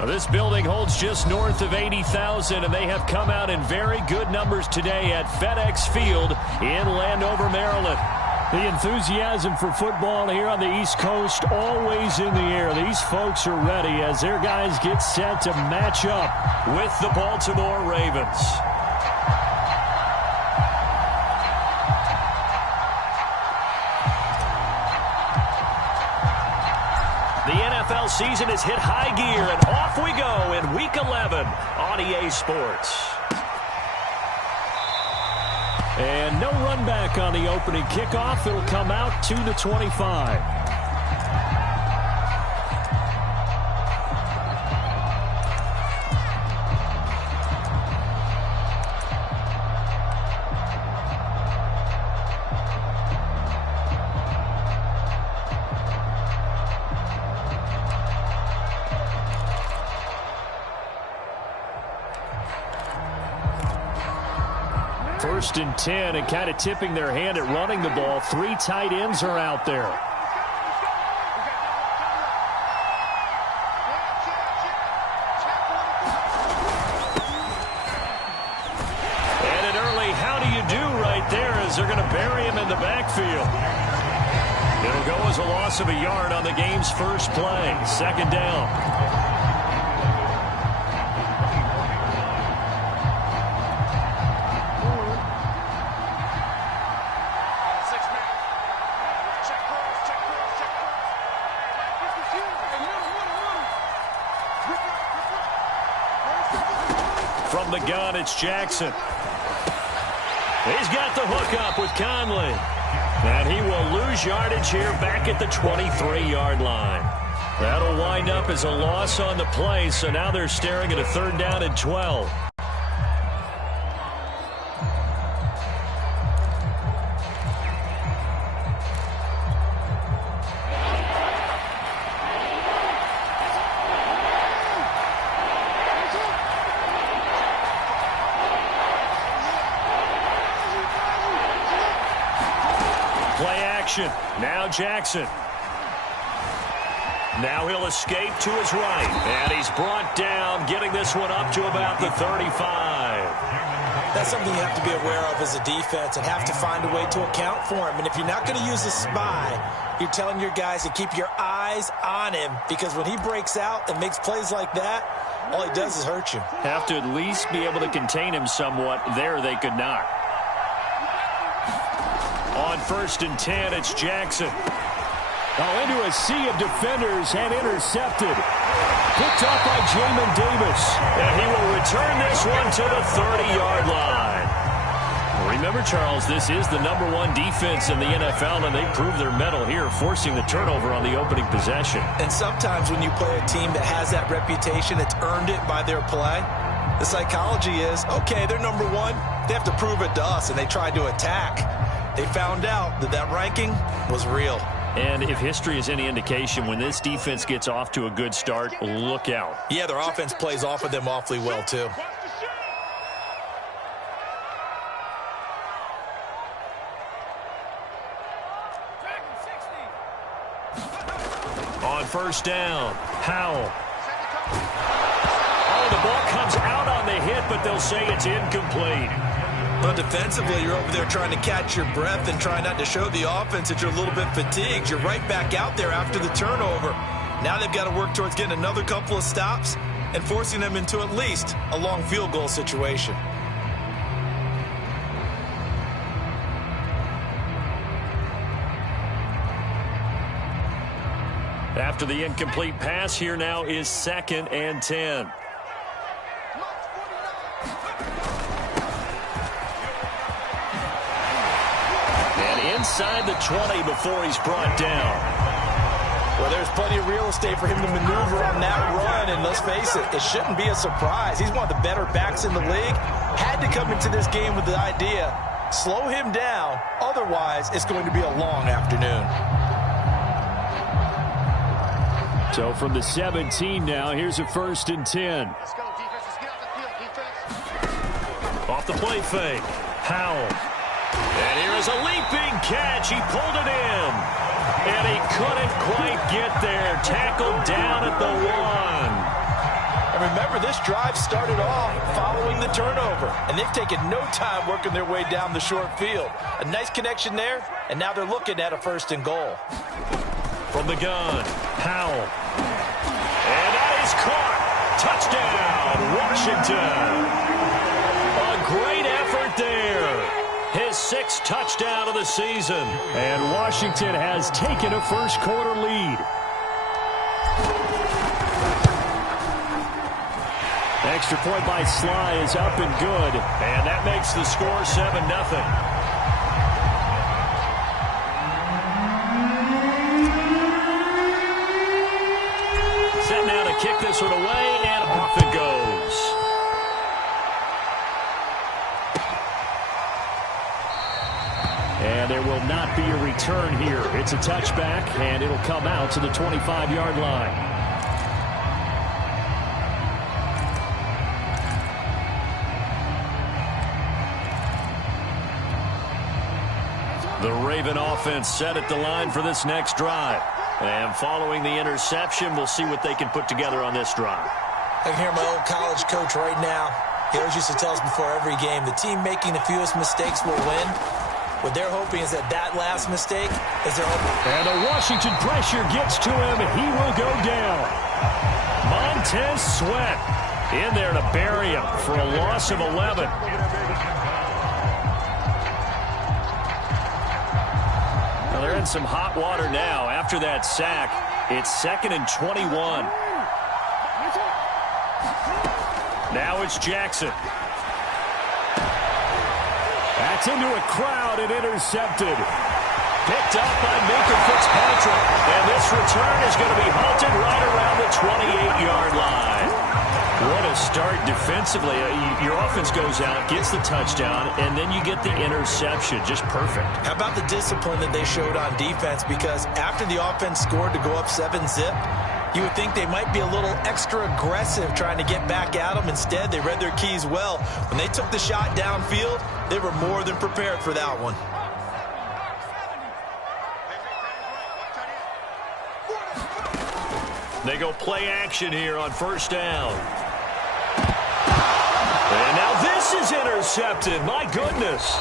Well, this building holds just north of 80,000, and they have come out in very good numbers today at FedEx Field in Landover, Maryland. The enthusiasm for football here on the East Coast always in the air. These folks are ready as their guys get set to match up with the Baltimore Ravens. The NFL season has hit high gear, and off we go in Week 11 on EA Sports. And no run back on the opening kickoff. It'll come out to the 25. First and 10, and kind of tipping their hand at running the ball. 3 tight ends are out there. And an early how do you do right there as they're going to bury him in the backfield. It'll go as a loss of a yard on the game's first play. Second down. From the gun, it's Jackson. He's got the hook up with Conley. And he will lose yardage here back at the 23-yard line. That'll wind up as a loss on the play, so now they're staring at a 3rd down and 12. Now Jackson. Now he'll escape to his right. And he's brought down, getting this one up to about the 35. That's something you have to be aware of as a defense and have to find a way to account for him. And if you're not going to use a spy, you're telling your guys to keep your eyes on him, because when he breaks out and makes plays like that, all he does is hurt you. Have to at least be able to contain him somewhat. There they could not. On 1st and 10, it's Jackson. Oh, into a sea of defenders and intercepted. Picked up by Jamin Davis. And he will return this one to the 30-yard line. Remember, Charles, this is the #1 defense in the NFL, and they proved their mettle here, forcing the turnover on the opening possession. And sometimes when you play a team that has that reputation, it's earned it by their play. The psychology is, okay, they're #1. They have to prove it to us, and they tried to attack. They found out that that ranking was real. And if history is any indication, when this defense gets off to a good start, look out. Yeah, their offense plays off of them awfully well, too. On 1st down, Howell. Oh, the ball comes out on the hit, but they'll say it's incomplete. But defensively, you're over there trying to catch your breath and try not to show the offense that you're a little bit fatigued. You're right back out there after the turnover. Now they've got to work towards getting another couple of stops and forcing them into at least a long field goal situation. After the incomplete pass, here now is 2nd and 10. Inside the 20 before he's brought down. Well, there's plenty of real estate for him to maneuver on that run, and let's face it, it shouldn't be a surprise. He's one of the better backs in the league. Had to come into this game with the idea, slow him down, otherwise it's going to be a long afternoon. So from the 17 now, here's a 1st and 10. Let's go, defense. Let's get off the field, defense. Off the play fake, Howell. And here is a leaping catch. He pulled it in. And he couldn't quite get there. Tackled down at the 1. And remember, this drive started off following the turnover, and they've taken no time working their way down the short field. A nice connection there, and now they're looking at a 1st and goal. From the gun, Powell. And that is caught. Touchdown, Washington. A great effort there. His 6th touchdown of the season. And Washington has taken a first-quarter lead. Extra point by Sly is up and good. And that makes the score 7-0. Set now to kick this one away, and off it goes. And there will not be a return here. It's a touchback, and it'll come out to the 25-yard line. The Raven offense set at the line for this next drive. And following the interception, we'll see what they can put together on this drive. I can hear my old college coach right now. He always used to tell us before every game, the team making the fewest mistakes will win. What they're hoping is that last mistake is their hope. And the Washington pressure gets to him. He will go down. Montez Sweat in there to bury him for a loss of 11. They're in some hot water now. After that sack, it's 2nd and 21. Now it's Jackson. That's into a crowd and intercepted. Picked up by Minka Fitzpatrick. And this return is going to be halted right around the 28-yard line. What a start defensively. Your offense goes out, gets the touchdown, and then you get the interception. Just perfect. How about the discipline that they showed on defense? Because after the offense scored to go up 7-zip, you would think they might be a little extra aggressive trying to get back at them. Instead, they read their keys well. When they took the shot downfield, they were more than prepared for that one. They go play action here on 1st down. And now this is intercepted. My goodness.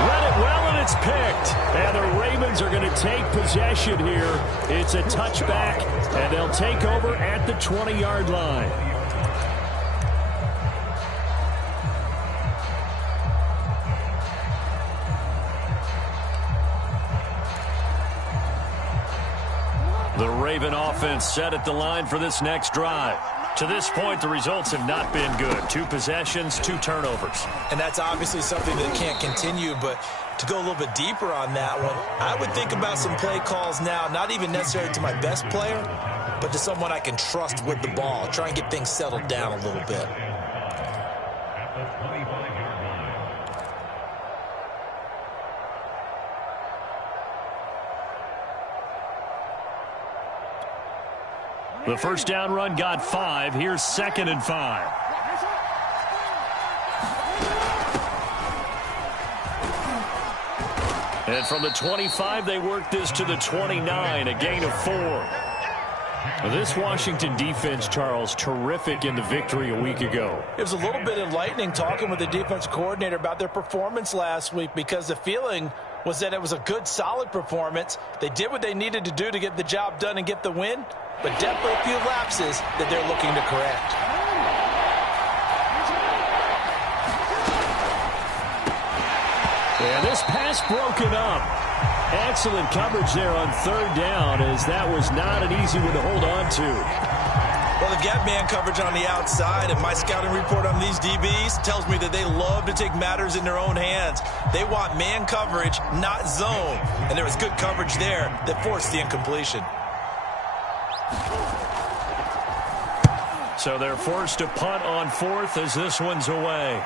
Read it well, and it's picked. And the Ravens are going to take possession here. It's a touchback, and they'll take over at the 20-yard line. The Raven offense set at the line for this next drive. To this point, the results have not been good. 2 possessions, 2 turnovers. And that's obviously something that can't continue, but to go a little bit deeper on that one, I would think about some play calls now, not even necessarily to my best player, but to someone I can trust with the ball. Try and get things settled down a little bit. The 1st down run got 5. Here's 2nd and 5. And from the 25, they work this to the 29, a gain of 4. This Washington defense, Charles, terrific in the victory a week ago. It was a little bit enlightening talking with the defense coordinator about their performance last week, because the feeling was that it was a good, solid performance. They did what they needed to do to get the job done and get the win, but definitely a few lapses that they're looking to correct. And this pass broken up. Excellent coverage there on 3rd down, as that was not an easy one to hold on to. Well, they've got man coverage on the outside, and my scouting report on these DBs tells me that they love to take matters in their own hands. They want man coverage, not zone. And there was good coverage there that forced the incompletion. So they're forced to punt on 4th as this one's away.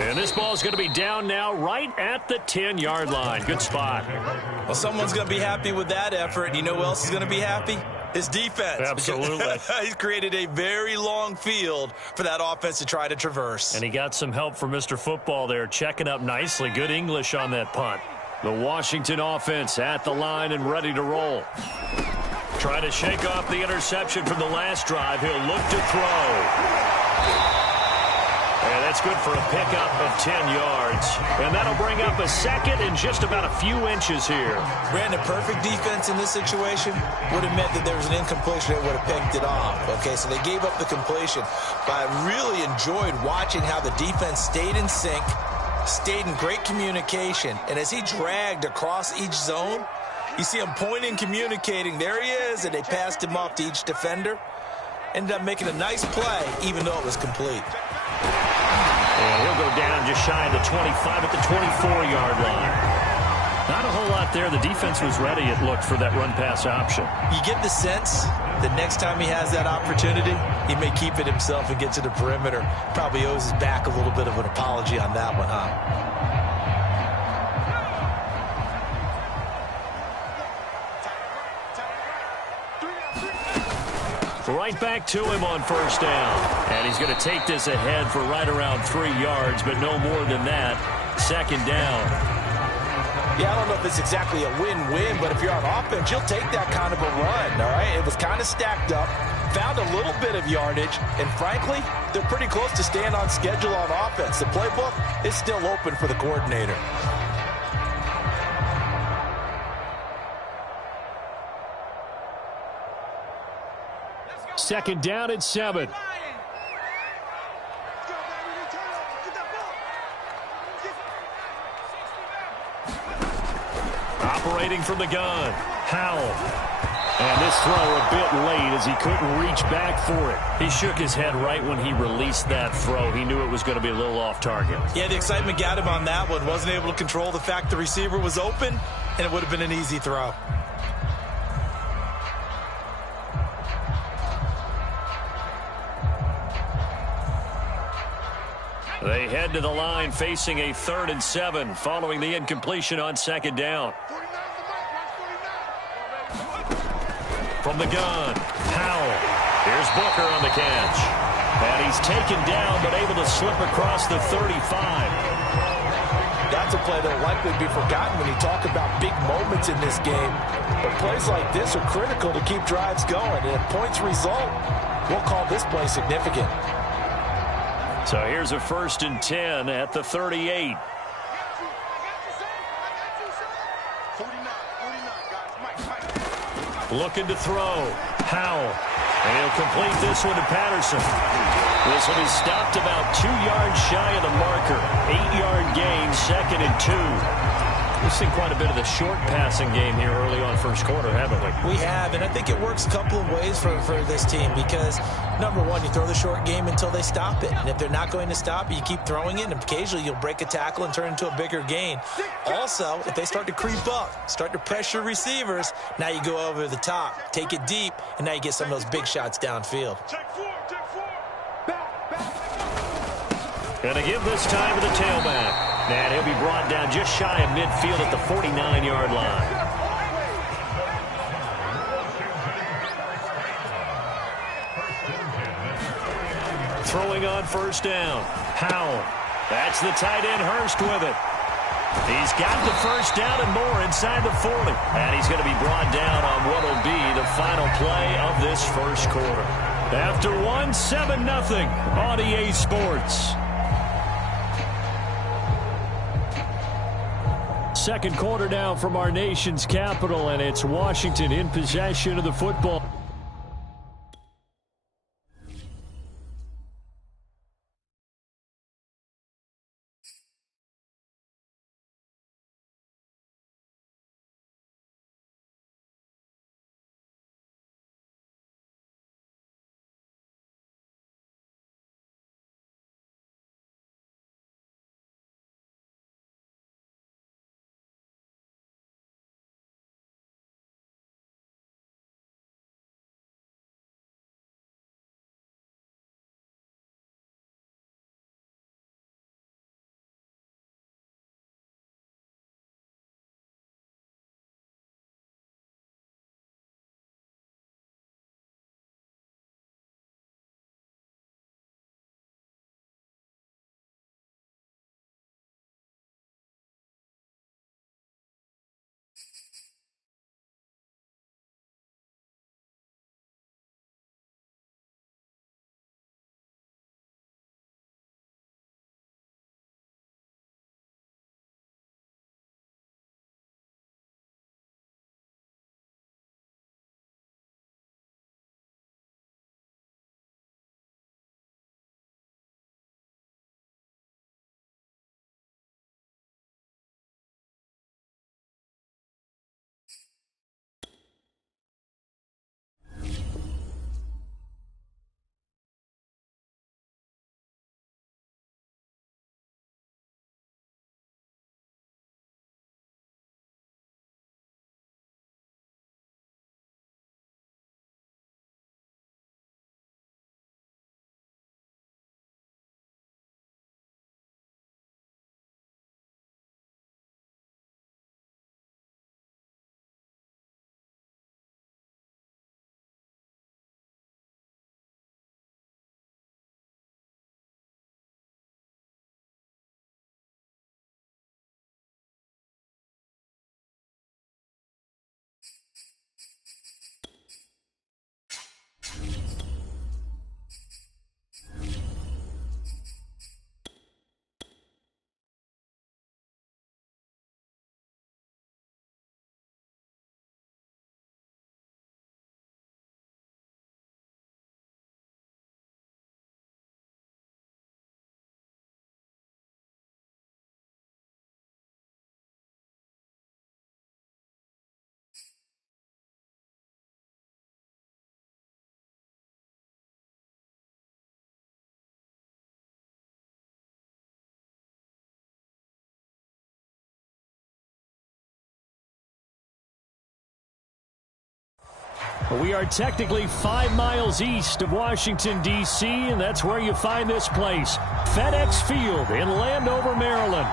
And this ball's going to be down now right at the 10-yard line. Good spot. Well, someone's going to be happy with that effort. And you know who else is going to be happy? His defense. Absolutely. He's created a very long field for that offense to try to traverse. And he got some help from Mr. Football there, checking up nicely. Good English on that punt. The Washington offense at the line and ready to roll. Trying to shake off the interception from the last drive. He'll look to throw. And that's good for a pickup of 10 yards. And that'll bring up a second and just about a few inches here. Brandon, perfect defense in this situation would have meant that there was an incompletion that would have picked it off. Okay, so they gave up the completion. But I really enjoyed watching how the defense stayed in sync, stayed in great communication. And as he dragged across each zone, you see him pointing, communicating. There he is, and they passed him off to each defender. Ended up making a nice play, even though it was complete. And he'll go down just shy of the 25 at the 24-yard line. Not a whole lot there. The defense was ready, it looked, for that run-pass option. You get the sense that next time he has that opportunity, he may keep it himself and get to the perimeter. Probably owes his back a little bit of an apology on that one, huh? Right back to him on first down. And he's going to take this ahead for right around 3 yards, but no more than that. Second down. Yeah, I don't know if it's exactly a win-win, but if you're on offense, you'll take that kind of a run, all right? It was kind of stacked up, found a little bit of yardage, and frankly, they're pretty close to staying on schedule on offense. The playbook is still open for the coordinator. Second down at 7. Operating from the gun, Howell. And this throw a bit late as he couldn't reach back for it. He shook his head right when he released that throw. He knew it was going to be a little off target. Yeah, the excitement got him on that one. Wasn't able to control the fact the receiver was open, and it would have been an easy throw. They head to the line facing a 3rd and 7 following the incompletion on second down. From the gun, Howell. Here's Booker on the catch. And he's taken down but able to slip across the 35. That's a play that will likely be forgotten when you talk about big moments in this game. But plays like this are critical to keep drives going. And if points result, we'll call this play significant. So here's a 1st and 10 at the 38. Looking to throw. Howell. And he'll complete this one to Patterson. This one is stopped about 2 yards shy of the marker. 8-yard gain, 2nd and 2. We've seen quite a bit of the short passing game here early on first quarter, haven't we? We have, and I think it works a couple of ways for this team because, number one, you throw the short game until they stop it. And if they're not going to stop it, you keep throwing it, and occasionally you'll break a tackle and turn into a bigger gain. Also, if they start to creep up, start to pressure receivers, now you go over the top, take it deep, and now you get some of those big shots downfield. Going to give this time to the tailback. And he'll be brought down just shy of midfield at the 49-yard line. Throwing on first down. Howell. That's the tight end Hurst with it. He's got the first down and more inside the 40. And he's going to be brought down on what will be the final play of this first quarter. After 7-0 on EA Sports. Second quarter now from our nation's capital, and it's Washington in possession of the football. We are technically 5 miles east of Washington, D.C., and that's where you find this place, FedEx Field in Landover, Maryland.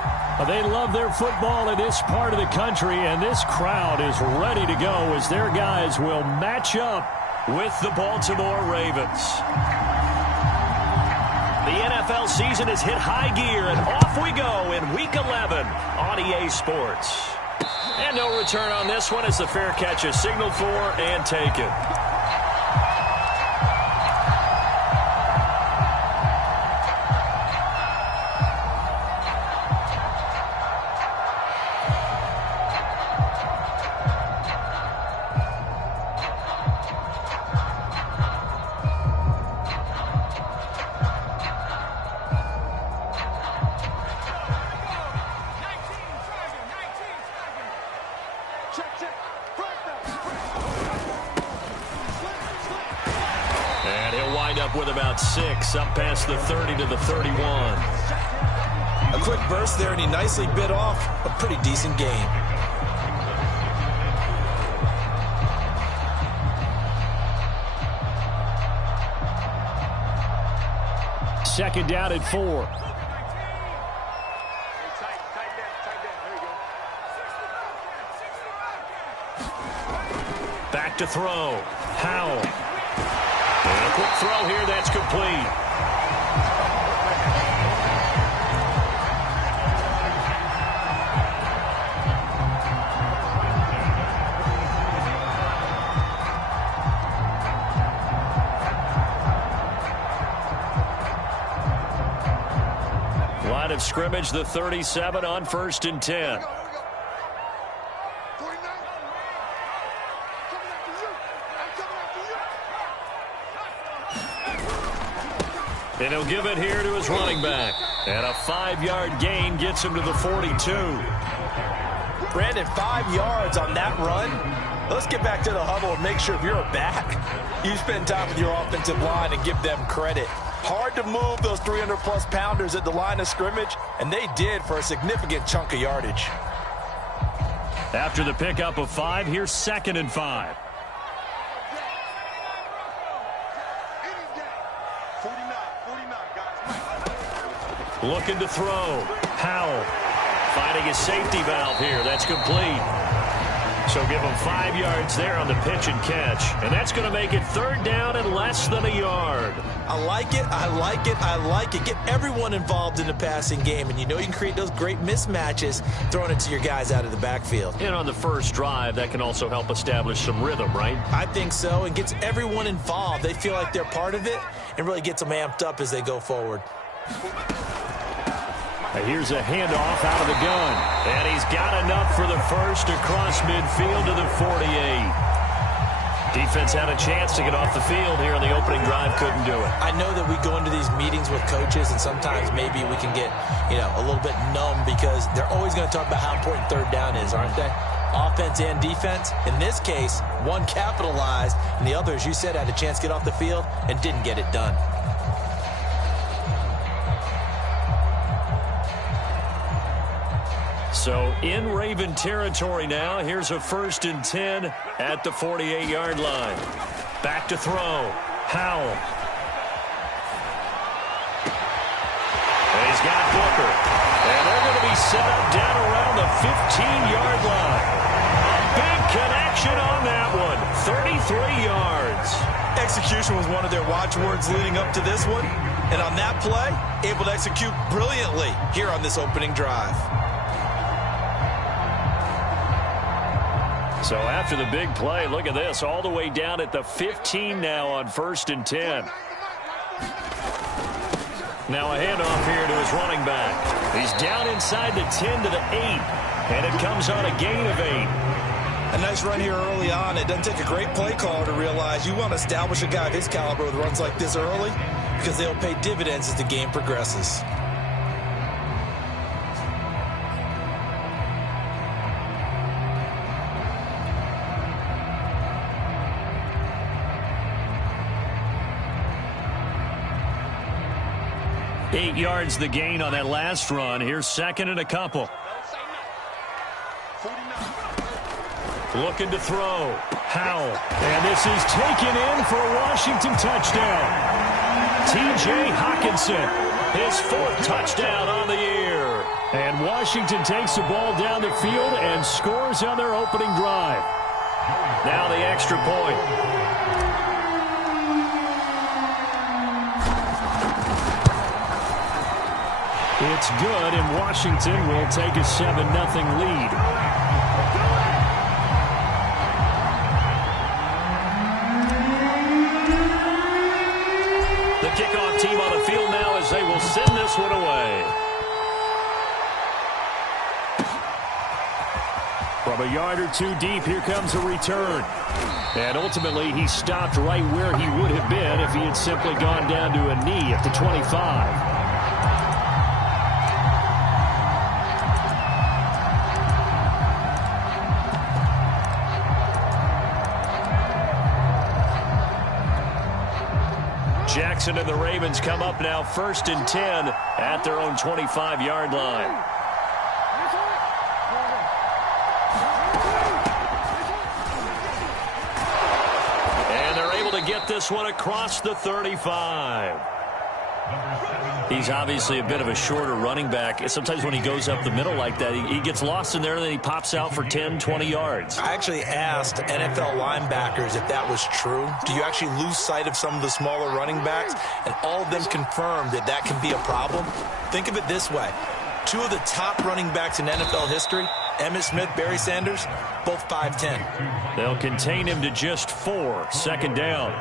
They love their football in this part of the country, and this crowd is ready to go as their guys will match up with the Baltimore Ravens. The NFL season has hit high gear, and off we go in Week 11 on EA Sports. And no return on this one as the fair catch is signaled for and taken. With about 6, up past the 30 to the 31. A quick burst there, and he nicely bit off a pretty decent gain. Second down at 4. Back to throw. Howell. And a quick throw here, that's complete. Line of scrimmage, the 37 on 1st and 10. And he'll give it here to his running back. And a 5-yard gain gets him to the 42. Brandon, 5 yards on that run. Let's get back to the huddle and make sure if you're a back, you spend time with your offensive line and give them credit. Hard to move those 300-plus pounders at the line of scrimmage, and they did for a significant chunk of yardage. After the pickup of 5, here's 2nd and 5. Looking to throw. Howell finding his safety valve here. That's complete. So give him 5 yards there on the pitch and catch. And that's going to make it 3rd down and less than a yard. I like it. I like it. I like it. Get everyone involved in the passing game. And you know you can create those great mismatches throwing it to your guys out of the backfield. And on the first drive, that can also help establish some rhythm, right? I think so. And gets everyone involved. They feel like they're part of it and really gets them amped up as they go forward. Here's a handoff out of the gun. And he's got enough for the first across midfield to the 48. Defense had a chance to get off the field here on the opening drive, couldn't do it. I know that we go into these meetings with coaches, and sometimes maybe we can get, a little bit numb because they're always going to talk about how important 3rd down is, aren't they? Offense and defense. In this case, one capitalized, and the other, as you said, had a chance to get off the field and didn't get it done. So in Raven territory now. Here's a 1st and 10 at the 48-yard line. Back to throw. Howell. And he's got Booker. And they're going to be set up down around the 15-yard line. A big connection on that one. 33 yards. Execution was one of their watchwords leading up to this one. And on that play, able to execute brilliantly here on this opening drive. So after the big play, look at this, all the way down at the 15 now on 1st and 10. Now a handoff here to his running back. He's down inside the 10 to the 8, and it comes on a gain of 8. A nice run here early on. It doesn't take a great play caller to realize you want to establish a guy of his caliber with runs like this early because they'll pay dividends as the game progresses. Eight yards the gain on that last run. Here's 2nd and a couple. Looking to throw. Howell. And this is taken in for a Washington touchdown. T.J. Hawkinson, his 4th touchdown on the year. And Washington takes the ball down the field and scores on their opening drive. Now the extra point. It's good, and Washington will take a 7-0 lead. The kickoff team on the field now as they will send this one away. From a yard or two deep, here comes a return. And ultimately, he stopped right where he would have been if he had simply gone down to a knee at the 25. Jackson and the Ravens come up now 1st and 10 at their own 25-yard line. And they're able to get this one across the 35. He's obviously a bit of a shorter running back. Sometimes when he goes up the middle like that, he gets lost in there and then he pops out for 10, 20 yards. I actually asked NFL linebackers if that was true. Do you actually lose sight of some of the smaller running backs? And all of them confirmed that that can be a problem. Think of it this way. 2 of the top running backs in NFL history, Emmitt Smith, Barry Sanders, both 5'10". They'll contain him to just 4, 2nd down.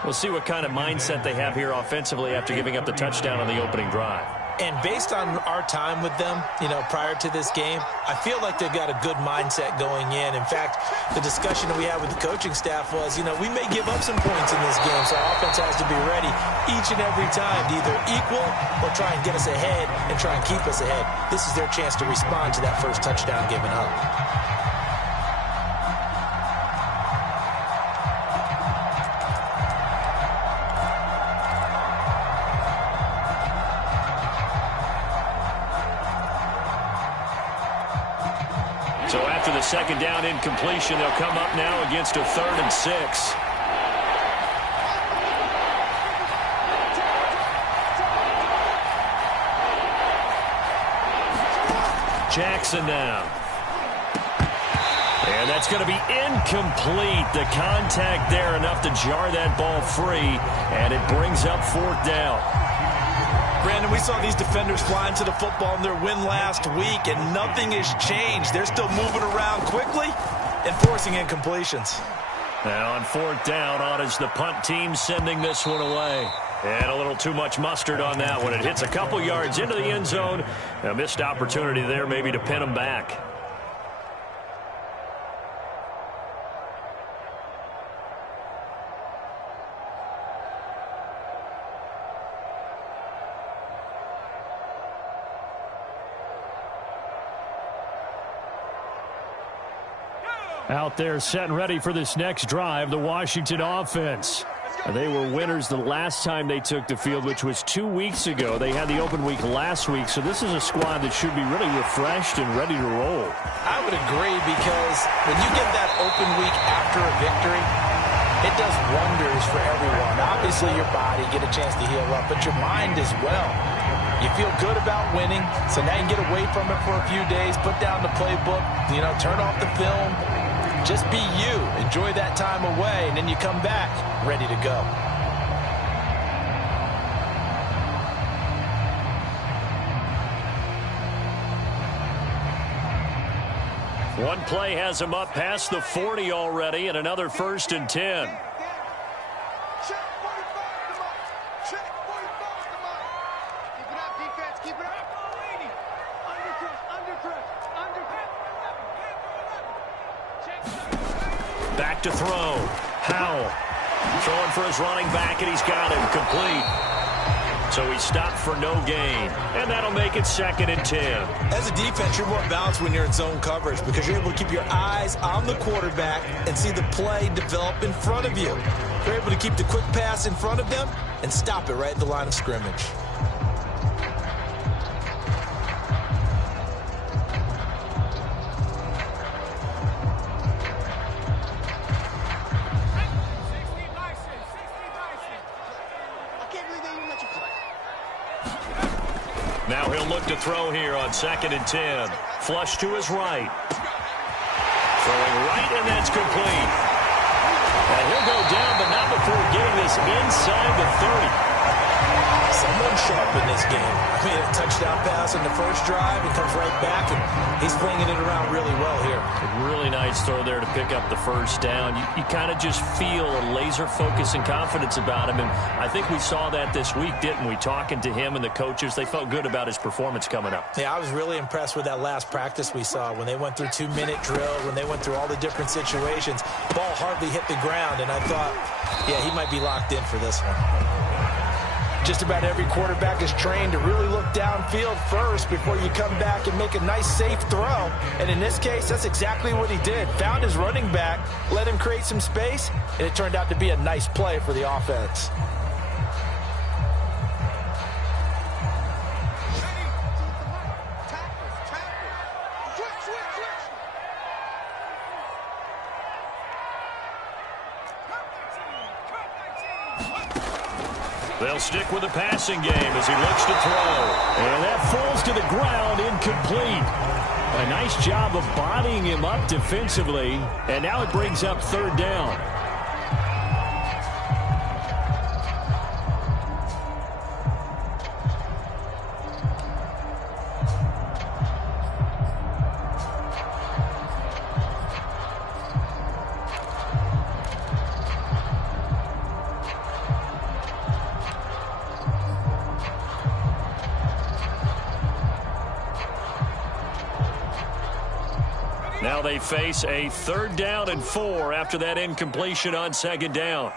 We'll see what kind of mindset they have here offensively after giving up the touchdown on the opening drive. And based on our time with them, prior to this game, I feel like they've got a good mindset going in. In fact, the discussion that we had with the coaching staff was, we may give up some points in this game, so our offense has to be ready each and every time to either equal or try and get us ahead and try and keep us ahead. This is their chance to respond to that first touchdown given up. So after the 2nd down incompletion, they'll come up now against a 3rd and 6. Jackson now. And that's going to be incomplete. The contact there enough to jar that ball free, and it brings up 4th down. Brandon, we saw these defenders flying to the football in their win last week, and nothing has changed. They're still moving around quickly and forcing incompletions. Now on 4th down, on is the punt team sending this one away. And a little too much mustard on that one. It hits a couple yards into the end zone. A missed opportunity there maybe to pin them back. Out there set and ready for this next drive, the Washington offense. They were winners the last time they took the field, which was 2 weeks ago. They had the open week last week, so this is a squad that should be really refreshed and ready to roll. I would agree, because when you get that open week after a victory, it does wonders for everyone. Obviously, your body get a chance to heal up, but your mind as well. You feel good about winning, so now you can get away from it for a few days, put down the playbook, turn off the film. Just be you. Enjoy that time away, and then you come back ready to go. One play has him up past the 40 already, and another 1st and 10. Back to throw. Howell throwing for his running back, and he's got him complete. So he stopped for no gain, and that'll make it 2nd and 10. As a defense, you're more balanced when you're in zone coverage because you're able to keep your eyes on the quarterback and see the play develop in front of you. You're able to keep the quick pass in front of them and stop it right at the line of scrimmage. to throw here on 2nd and 10. Flush to his right. Throwing right, and that's complete. And he'll go down, but not before getting this inside the 30. Someone sharp in this game. I mean, a touchdown pass in the first drive. He comes right back, and he's flinging it around really well here. A really nice throw there to pick up the first down. You kind of just feel a laser focus and confidence about him, and I think we saw that this week, didn't we? Talking to him and the coaches, they felt good about his performance coming up. Yeah, I was really impressed with that last practice we saw when they went through 2-minute drill, when they went through all the different situations. Ball hardly hit the ground, and I thought, yeah, he might be locked in for this one. Just about every quarterback is trained to really look downfield first before you come back and make a nice, safe throw. And in this case, that's exactly what he did. Found his running back, let him create some space, and it turned out to be a nice play for the offense. They'll stick with the passing game as he looks to throw. And that falls to the ground, incomplete. A nice job of bodying him up defensively. And now it brings up 3rd down. Now they face a 3rd down and 4 after that incompletion on 2nd down.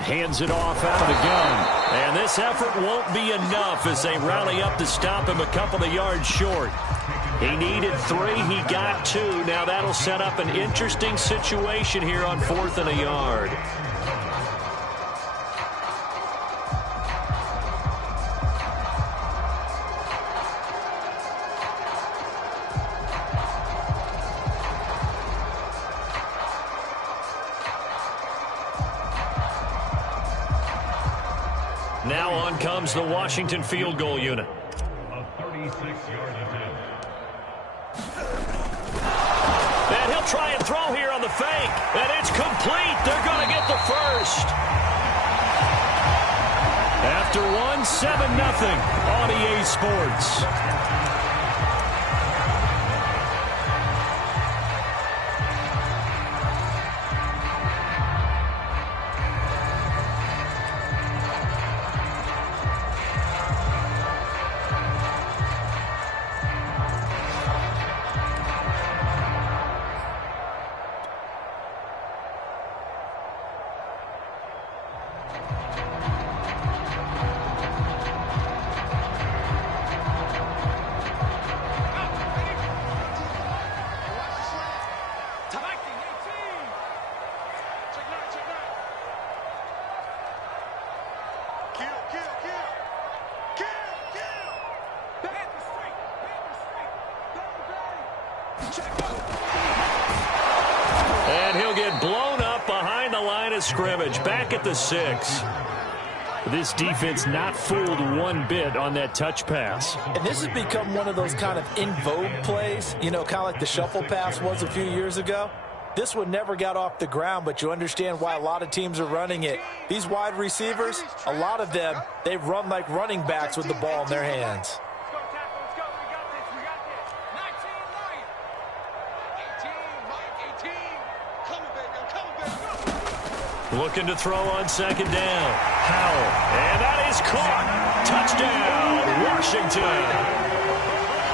Hands it off out of the gun. And this effort won't be enough as they rally up to stop him a couple of yards short. He needed 3. He got 2. Now that'll set up an interesting situation here on 4th and a yard. Now on comes the Washington field goal unit. A 36-yard attempt. And he'll try and throw here on the fake. And it's complete. They're going to get the first. After 7-0 on EA Sports. And he'll get blown up behind the line of scrimmage, back at the 6. This defense not fooled one bit on that touch pass. And this has become one of those kind of in vogue plays, you know, kind of like the shuffle pass was a few years ago. This one never got off the ground, but you understand why a lot of teams are running it. These wide receivers, a lot of them, they run like running backs with the ball in their hands. Looking to throw on 2nd down. Howell. And that is caught. Touchdown, Washington.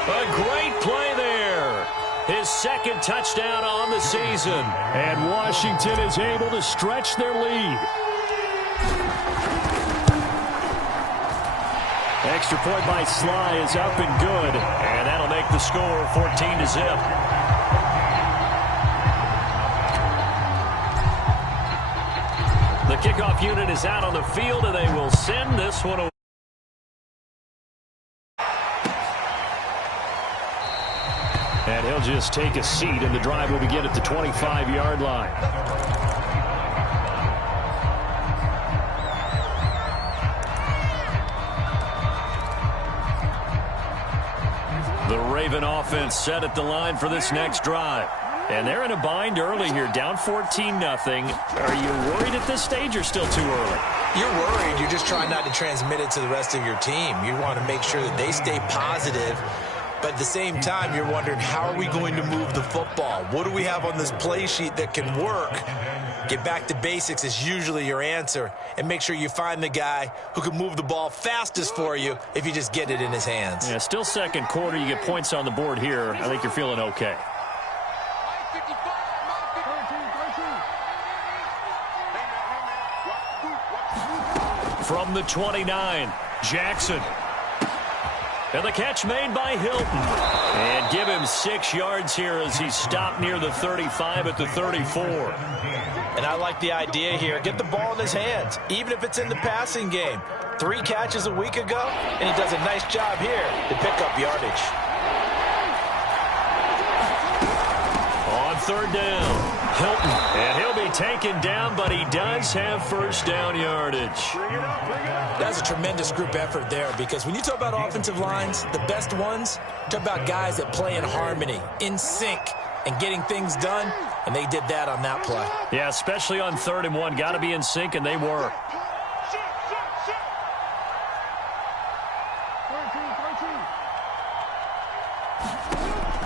A great play there. His 2nd touchdown on the season. And Washington is able to stretch their lead. Extra point by Sly is up and good. And that'll make the score 14-0. The kickoff unit is out on the field, and they will send this one away. And he'll just take a seat, and the drive will begin at the 25-yard line. The Raven offense set at the line for this next drive. And they're in a bind early here, down 14-0. Are you worried at this stage or still too early? You're worried. You're just trying not to transmit it to the rest of your team. You want to make sure that they stay positive. But at the same time, you're wondering, how are we going to move the football? What do we have on this play sheet that can work? Get back to basics is usually your answer. And make sure you find the guy who can move the ball fastest for you if you just get it in his hands. Yeah, still second quarter. You get points on the board here. I think you're feeling okay. From the 29, Jackson. And the catch made by Hilton. And give him 6 yards here as he's stopped near the 35 at the 34. And I like the idea here. Get the ball in his hands, even if it's in the passing game. 3 catches a week ago, and he does a nice job here to pick up yardage. On third down, Hilton. And he'll be taken down, but he does have first down yardage. That's a tremendous group effort there, because when you talk about offensive lines, the best ones, talk about guys that play in harmony, in sync, and getting things done, and they did that on that play. Yeah, especially on 3rd and 1. Got to be in sync, and they were.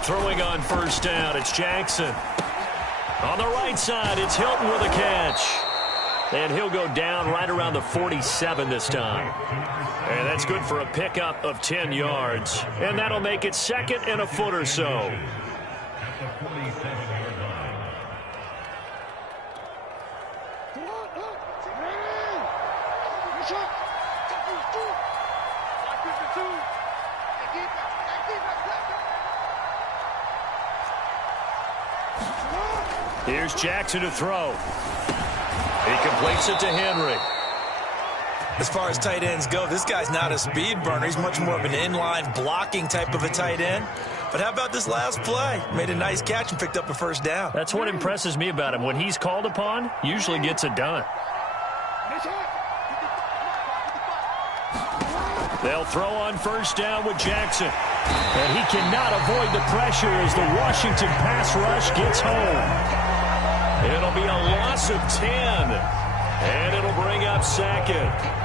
Throwing on first down, it's Jackson. On the right side, it's Hilton with a catch. And he'll go down right around the 47 this time. And that's good for a pickup of 10 yards. And that'll make it 2nd and a foot or so. Here's Jackson to throw. He completes it to Henry. As far as tight ends go, this guy's not a speed burner. He's much more of an inline blocking type of a tight end. But how about this last play? Made a nice catch and picked up a first down. That's what impresses me about him. When he's called upon, usually gets it done. They'll throw on first down with Jackson. And he cannot avoid the pressure as the Washington pass rush gets home. It'll be a loss of 10. And it'll bring up 2nd.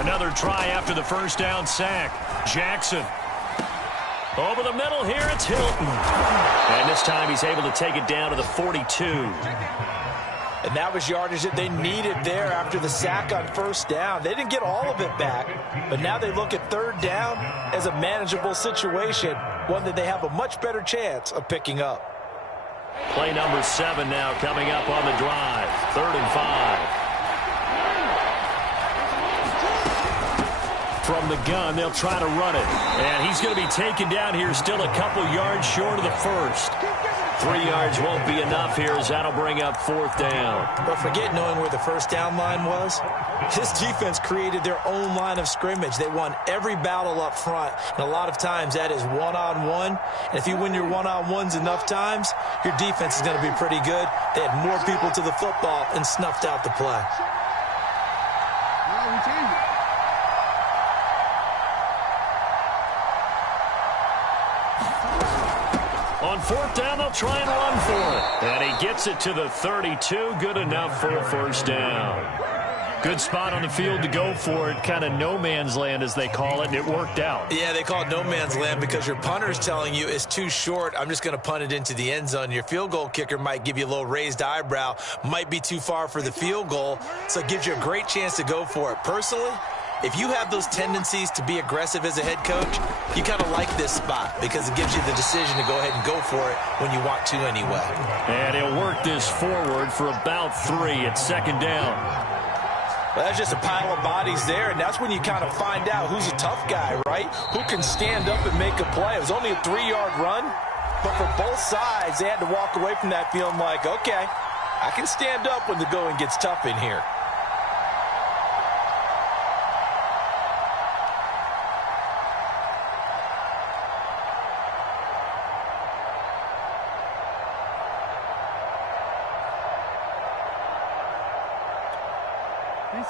Another try after the first down sack. Jackson. Over the middle here, it's Hilton. And this time he's able to take it down to the 42. And that was yardage that they needed there after the sack on first down. They didn't get all of it back, but now they look at 3rd down as a manageable situation, one that they have a much better chance of picking up. Play number 7 now coming up on the drive. 3rd and 5. From the gun, they'll try to run it. And he's going to be taken down here, still a couple yards short of the first. 3 yards won't be enough here as that'll bring up 4th down. But forget knowing where the first down line was. This defense created their own line of scrimmage. They won every battle up front. And a lot of times that is one-on-one. And if you win your one-on-ones enough times, your defense is going to be pretty good. They had more people to the football and snuffed out the play. On 4th down, they'll try and run for it. And he gets it to the 32. Good enough for a first down. Good spot on the field to go for it. Kind of no man's land, as they call it, and it worked out. Yeah, they call it no man's land because your punter's telling you it's too short. I'm just going to punt it into the end zone. Your field goal kicker might give you a little raised eyebrow. Might be too far for the field goal. So it gives you a great chance to go for it. Personally, if you have those tendencies to be aggressive as a head coach, you kind of like this spot because it gives you the decision to go ahead and go for it when you want to anyway. And he'll work this forward for about 3 at 2nd down. Well, that's just a pile of bodies there, and that's when you kind of find out who's a tough guy, right? Who can stand up and make a play. It was only a 3-yard run, but for both sides, they had to walk away from that feeling like, okay, I can stand up when the going gets tough in here.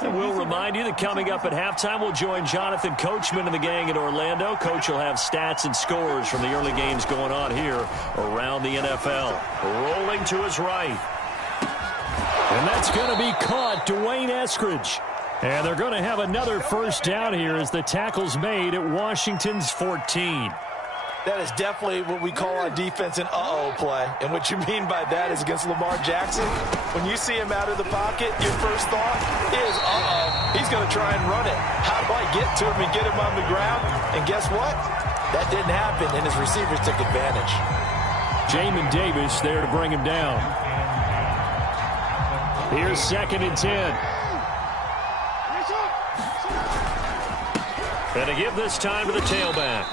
And we'll remind you that coming up at halftime, we'll join Jonathan Coachman and the gang in Orlando. Coach will have stats and scores from the early games going on here around the NFL. Rolling to his right. And that's going to be caught, Dwayne Eskridge. And they're going to have another first down here as the tackle's made at Washington's 14. That is definitely what we call on defense an uh-oh play. And what you mean by that is against Lamar Jackson, when you see him out of the pocket, your first thought is, uh-oh, he's going to try and run it. How do I get to him and get him on the ground? And guess what? That didn't happen, and his receivers took advantage. Jamin Davis there to bring him down. Here's 2nd and 10. And to give this time to the tailback.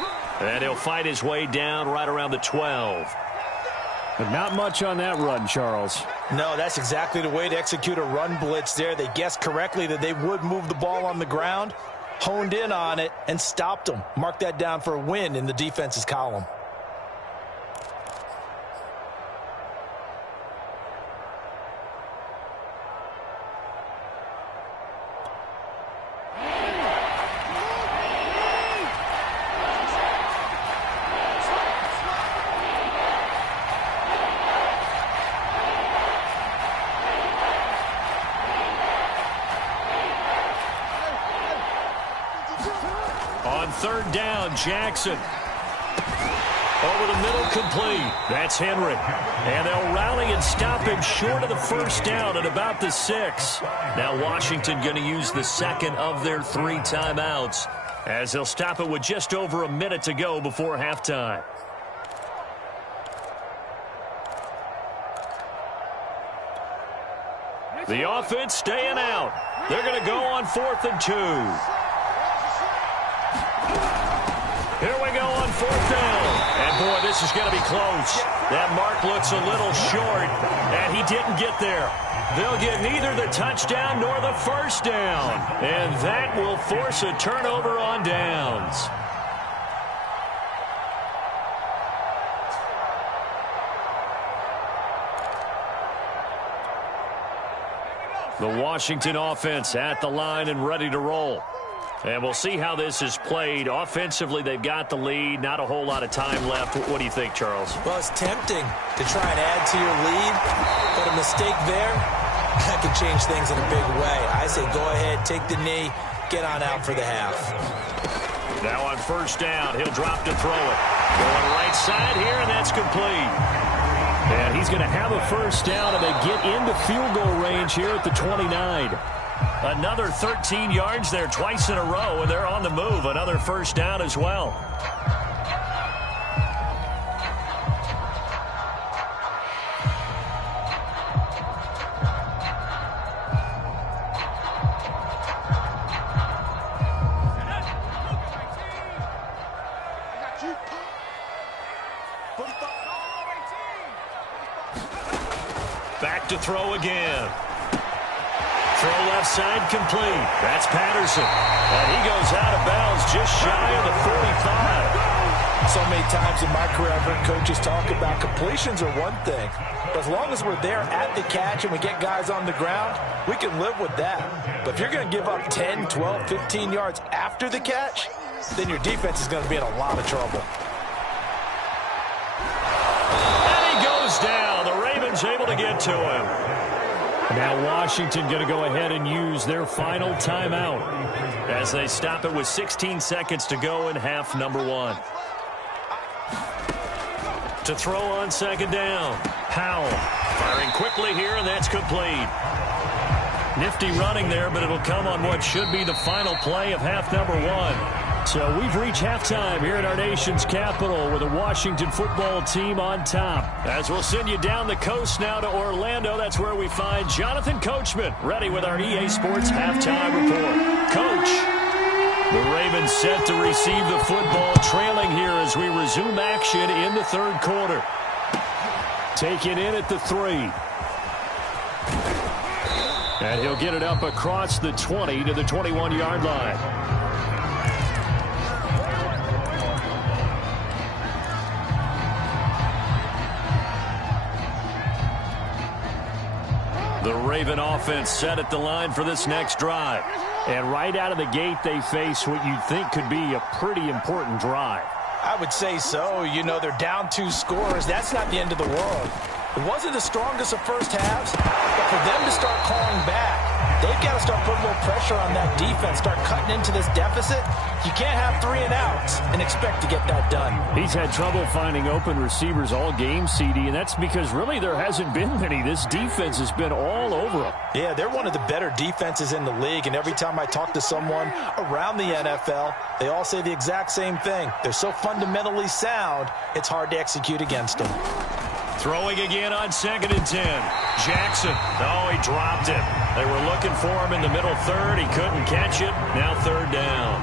And he'll fight his way down right around the 12. But not much on that run, Charles. No, that's exactly the way to execute a run blitz there. They guessed correctly that they would move the ball on the ground, honed in on it, and stopped them. Mark that down for a win in the defense's column. On 3rd down, Jackson. Over the middle, complete. That's Henry. And they'll rally and stop him short of the first down at about the 6. Now Washington going to use the 2nd of their 3 timeouts as they'll stop it with just over a minute to go before halftime. The offense staying out. They're going to go on 4th and 2. Here we go on 4th down. And, boy, this is going to be close. That mark looks a little short, and he didn't get there. They'll get neither the touchdown nor the first down. And that will force a turnover on downs. The Washington offense at the line and ready to roll. And we'll see how this is played. Offensively, they've got the lead. Not a whole lot of time left. What do you think, Charles? Well, it's tempting to try and add to your lead, but a mistake there, that could change things in a big way. I say go ahead, take the knee, get on out for the half. Now on 1st down, he'll drop to throw it. Going right side here, and that's complete. And he's going to have a first down, and they get into field goal range here at the 29. Another 13 yards there twice in a row, and they're on the move. Another first down as well. Back to throw again. Throw left side complete. That's Patterson. And he goes out of bounds just shy of the 45. So many times in my career, I've heard coaches talk about completions are one thing. But as long as we're there at the catch and we get guys on the ground, we can live with that. But if you're going to give up 10, 12, 15 yards after the catch, then your defense is going to be in a lot of trouble. And he goes down. The Ravens able to get to him. Now Washington going to go ahead and use their final timeout as they stop it with 16 seconds to go in half number 1. To throw on 2nd down. Powell firing quickly here, and that's complete. Nifty running there, but it'll come on what should be the final play of half number 1. So we've reached halftime here at our nation's capital with the Washington football team on top. As we'll send you down the coast now to Orlando, that's where we find Jonathan Coachman ready with our EA Sports halftime report. Coach, the Ravens set to receive the football, trailing here as we resume action in the 3rd quarter. Take it in at the 3. And he'll get it up across the 20 to the 21-yard line. The Raven offense set at the line for this next drive. And right out of the gate, they face what you'd think could be a pretty important drive. I would say so. You know, they're down 2 scores. That's not the end of the world. It wasn't the strongest of first halves, but for them to start calling back, they've got to start putting a little pressure on that defense, start cutting into this deficit. You can't have 3 and outs and expect to get that done. He's had trouble finding open receivers all game, CD, and that's because really there hasn't been many. This defense has been all over them. Yeah, they're one of the better defenses in the league, and every time I talk to someone around the NFL, they all say the exact same thing. They're so fundamentally sound, it's hard to execute against them. Throwing again on 2nd and 10. Jackson. Oh, he dropped it. They were looking for him in the middle third. He couldn't catch it. Now 3rd down.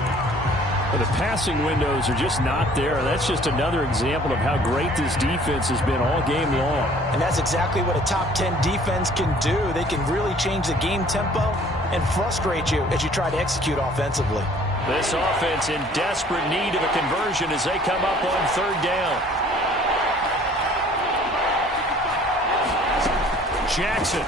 Well, the passing windows are just not there. That's just another example of how great this defense has been all game long. And that's exactly what a top 10 defense can do. They can really change the game tempo and frustrate you as you try to execute offensively. This offense in desperate need of a conversion as they come up on 3rd down. Jackson.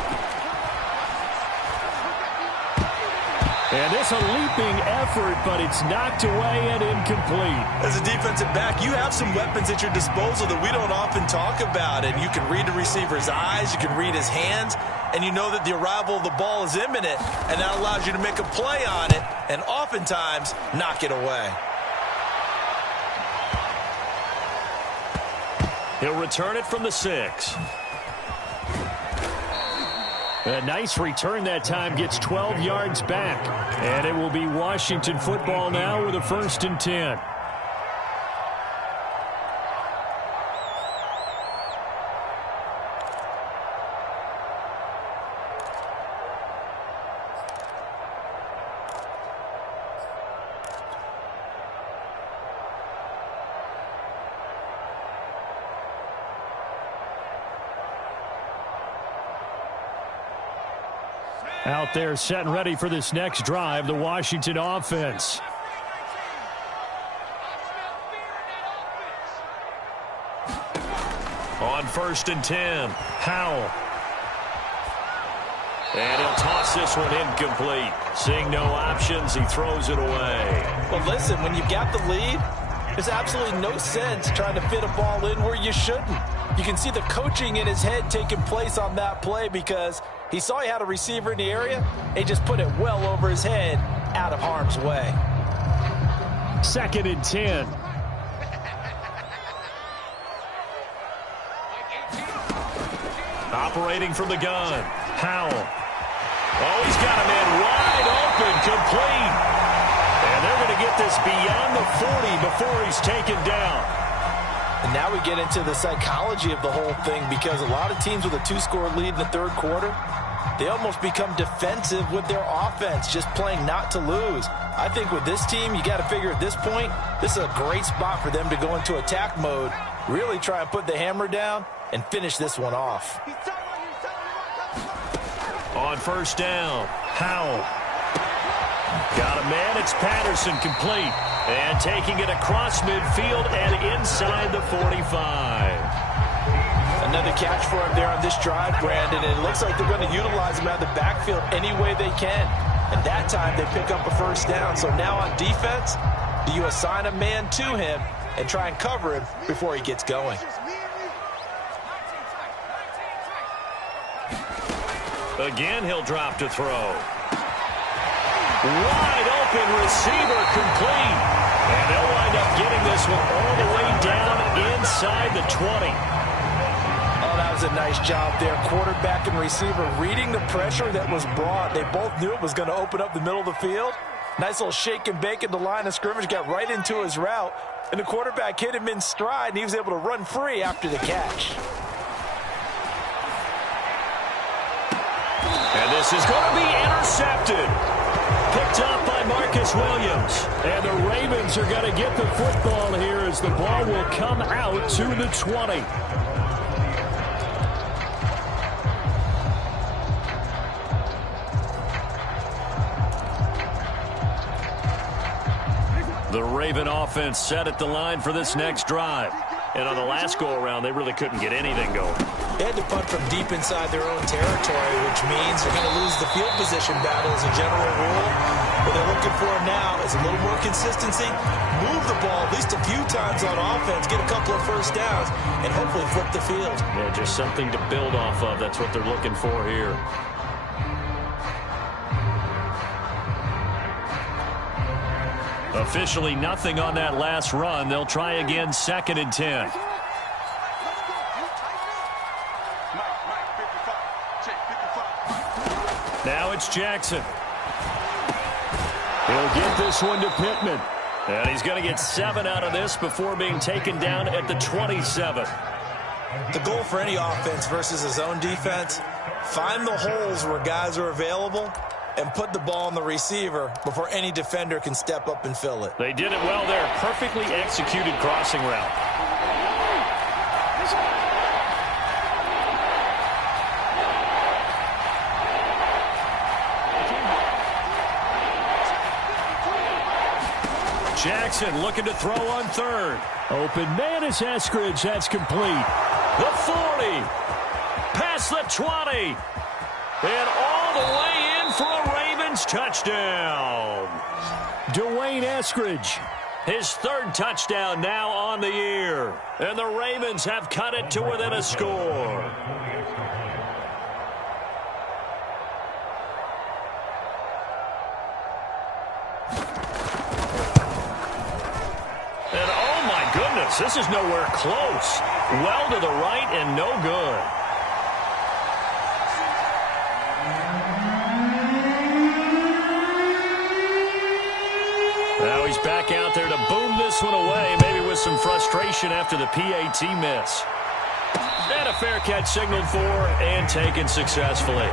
And it's a leaping effort, but it's knocked away and incomplete. As a defensive back, you have some weapons at your disposal that we don't often talk about. And you can read the receiver's eyes, you can read his hands, and you know that the arrival of the ball is imminent, and that allows you to make a play on it and oftentimes knock it away. He'll return it from the 6. A nice return that time, gets 12 yards back. And it will be Washington football now with a 1st and 10. Out there set and ready for this next drive, the Washington offense. On 1st and 10, Howell. And he'll toss this one incomplete. Seeing no options, he throws it away. Well, listen, when you've got the lead, there's absolutely no sense trying to fit a ball in where you shouldn't. You can see the coaching in his head taking place on that play because he saw he had a receiver in the area. He just put it well over his head, out of harm's way. 2nd and 10. Operating from the gun, Howell. Oh, he's got a man wide open, complete. And they're going to get this beyond the 40 before he's taken down. And now we get into the psychology of the whole thing because a lot of teams with a 2-score lead in the 3rd quarter, they almost become defensive with their offense, just playing not to lose. I think with this team, you got to figure at this point, this is a great spot for them to go into attack mode, really try and put the hammer down and finish this one off. On 1st down, Howell. Got a man, it's Patterson, complete. And taking it across midfield and inside the 45. Another catch for him there on this drive, Brandon, and it looks like they're going to utilize him out of the backfield any way they can. And that time they pick up a 1st down. So now on defense, do you assign a man to him and try and cover him before he gets going? Again, he'll drop to throw. Wide open receiver, complete. And they'll wind up getting this one all the way down inside the 20. Oh, that was a nice job there. Quarterback and receiver reading the pressure that was brought. They both knew it was going to open up the middle of the field. Nice little shake and bake at the line of scrimmage, got right into his route. And the quarterback hit him in stride, and he was able to run free after the catch. And this is going to be intercepted. Picked up by Marcus Williams. And the Ravens are going to get the football here as the ball will come out to the 20. The Raven offense set at the line for this next drive. And on the last go-around, they really couldn't get anything going. They had to punt from deep inside their own territory, which means they're going to lose the field position battle as a general rule. What they're looking for now is a little more consistency, move the ball at least a few times on offense, get a couple of first downs, and hopefully flip the field. Yeah, just something to build off of. That's what they're looking for here. Officially nothing on that last run. They'll try again, 2nd and 10. Now it's Jackson. He'll get this one to Pittman. And he's going to get 7 out of this before being taken down at the 27. The goal for any offense versus a zone defense, find the holes where guys are available and put the ball on the receiver before any defender can step up and fill it. They did it well there. Perfectly executed crossing route. Jackson looking to throw on 3rd. Open man is Eskridge. That's complete. The 40. Past the 20. And all the way in for a Ravens touchdown. Dwayne Eskridge. His 3rd touchdown now on the year. And the Ravens have cut it to within a score. And oh my goodness, this is nowhere close. Well to the right and no good. Now he's back out there to boom this one away, maybe with some frustration after the PAT miss. And a fair catch signaled for and taken successfully.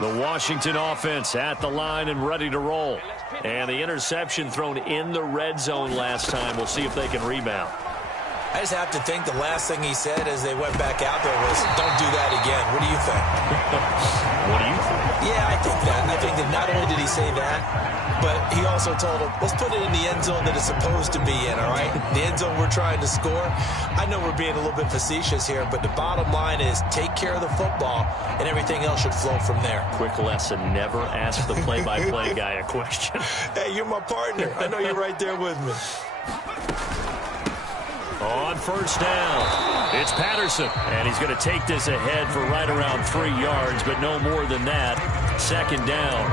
The Washington offense at the line and ready to roll. And the interception thrown in the red zone last time. We'll see if they can rebound. I just have to think the last thing he said as they went back out there was, don't do that again. What do you think? What do you think? Yeah, I think that. I think that not only did he say that, but he also told him, let's put it in the end zone that it's supposed to be in, all right? The end zone we're trying to score. I know we're being a little bit facetious here, but the bottom line is take care of the football, and everything else should flow from there. Quick lesson, never ask the play-by-play guy a question. Hey, you're my partner. I know you're right there with me. On 1st down, it's Patterson, and he's going to take this ahead for right around 3 yards, but no more than that. 2nd down.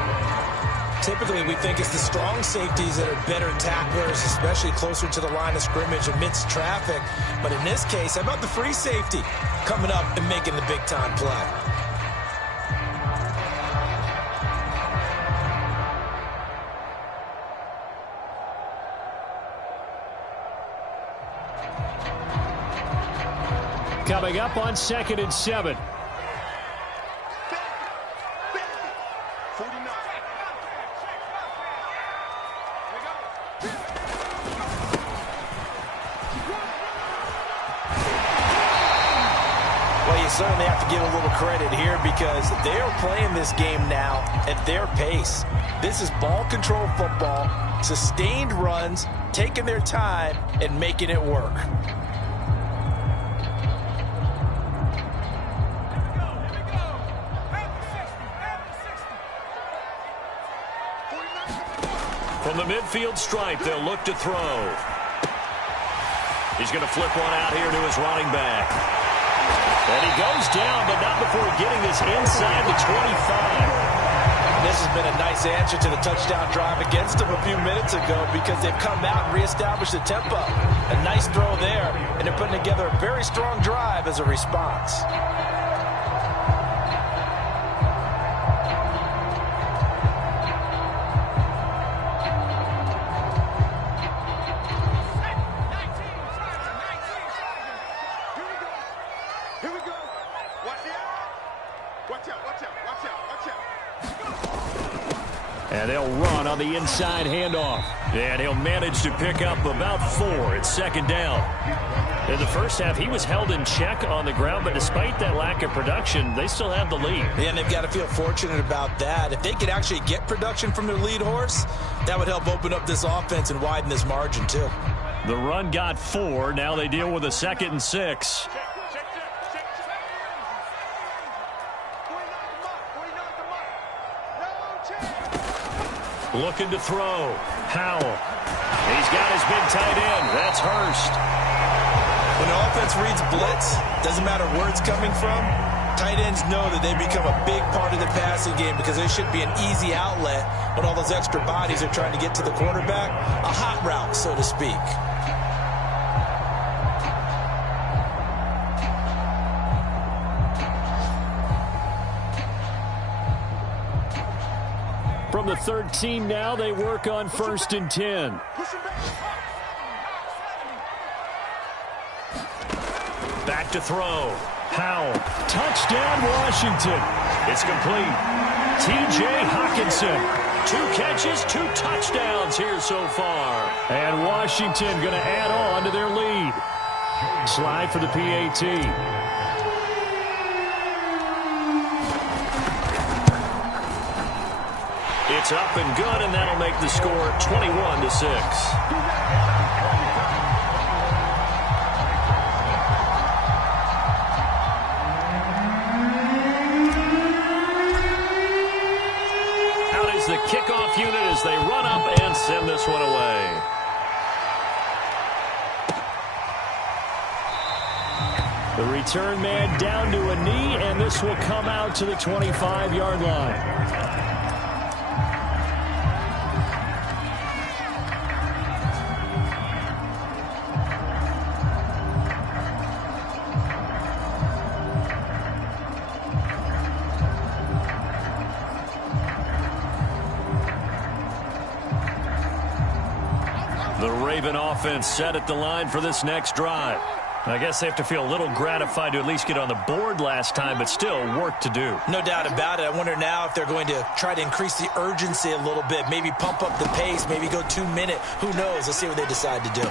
Typically, we think it's the strong safeties that are better tacklers, especially closer to the line of scrimmage amidst traffic. But in this case, how about the free safety coming up and making the big-time play? Coming up on 2nd and 7. Well, you certainly have to give a little credit here because they are playing this game now at their pace. This is ball control football, sustained runs, taking their time, and making it work. From the midfield stripe, they'll look to throw. He's going to flip one out here to his running back. And he goes down, but not before getting this inside the 25. This has been a nice answer to the touchdown drive against them a few minutes ago because they've come out and reestablished the tempo. A nice throw there, and they're putting together a very strong drive as a response. Here we go. Watch the eye. Watch out, watch out, watch out, watch out. And they'll run on the inside handoff. And he'll manage to pick up about 4. It's second down. In the first half, he was held in check on the ground, but despite that lack of production, they still have the lead. Yeah, and they've got to feel fortunate about that. If they could actually get production from their lead horse, that would help open up this offense and widen this margin, too. The run got 4. Now they deal with a 2nd and 6. Looking to throw. Howell. He's got his big tight end. That's Hurst. When the offense reads blitz, doesn't matter where it's coming from, tight ends know that they become a big part of the passing game because they should be an easy outlet when all those extra bodies are trying to get to the quarterback. A hot route, so to speak. From the 13 now, they work on 1st and 10. Back to throw. Howell. Touchdown, Washington. It's complete. T.J. Hockenson. 2 catches, 2 touchdowns here so far. And Washington going to add on to their lead. Slide for the PAT. It's up and good, and that'll make the score 21-6. Out is the kickoff unit as they run up and send this one away. The return man down to a knee, and this will come out to the 25-yard line. The Raven offense set at the line for this next drive. I guess they have to feel a little gratified to at least get on the board last time, but still work to do. No doubt about it. I wonder now if they're going to try to increase the urgency a little bit, maybe pump up the pace, maybe go 2-minute. Who knows? Let's see what they decide to do.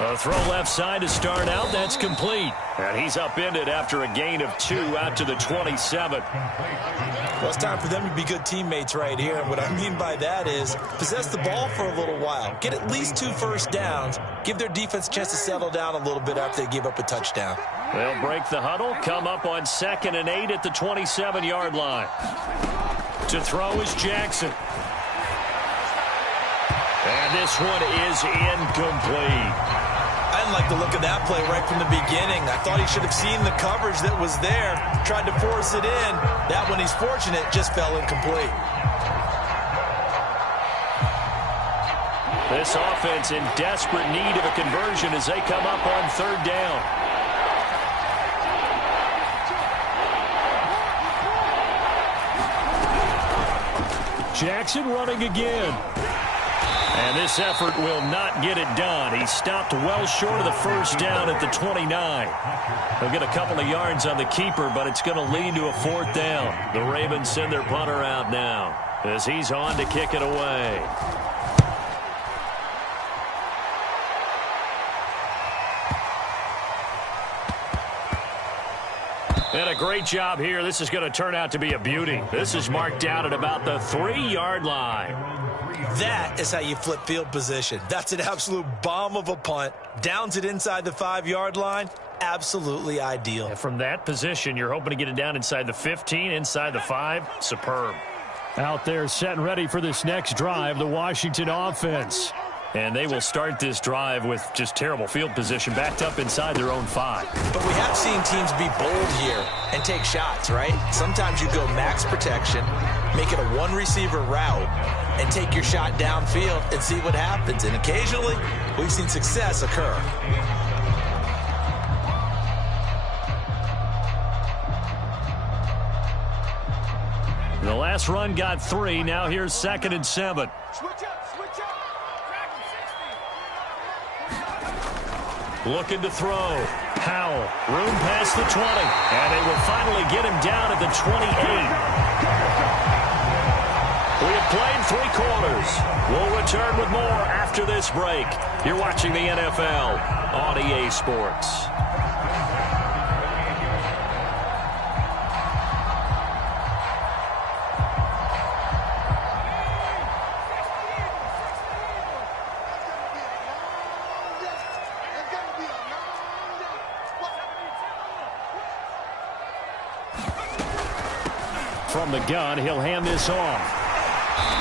A throw left side to start out. That's complete. And he's upended after a gain of 2 out to the 27. Well, it's time for them to be good teammates right here. And what I mean by that is possess the ball for a little while. Get at least 2 first downs. Give their defense a chance to settle down a little bit after they give up a touchdown. They'll break the huddle, come up on 2nd and 8 at the 27-yard line. To throw is Jackson. And this one is incomplete. I didn't like the look of that play right from the beginning. I thought he should have seen the coverage that was there, tried to force it in. That one, he's fortunate, just fell incomplete. This offense in desperate need of a conversion as they come up on 3rd down. Jackson running again. And this effort will not get it done. He stopped well short of the first down at the 29. They'll get a couple of yards on the keeper, but it's going to lead to a 4th down. The Ravens send their punter out now as he's on to kick it away. And a great job here. This is going to turn out to be a beauty. This is marked out at about the 3-yard line. That is how you flip field position. That's an absolute bomb of a punt. Downs it inside the 5-yard line. Absolutely ideal. And from that position, you're hoping to get it down inside the 15, inside the 5. Superb. Out there set and ready for this next drive, the Washington offense. And they will start this drive with just terrible field position, backed up inside their own 5. But we have seen teams be bold here and take shots, right? Sometimes you go max protection, make it a 1-receiver route, and take your shot downfield and see what happens. And occasionally, we've seen success occur. The last run got 3. Now here's 2nd and 7. Looking to throw. Howell, room past the 20, and they will finally get him down at the 28. We have played 3 quarters. We'll return with more after this break. You're watching the NFL on EA Sports. From the gun, he'll hand this off.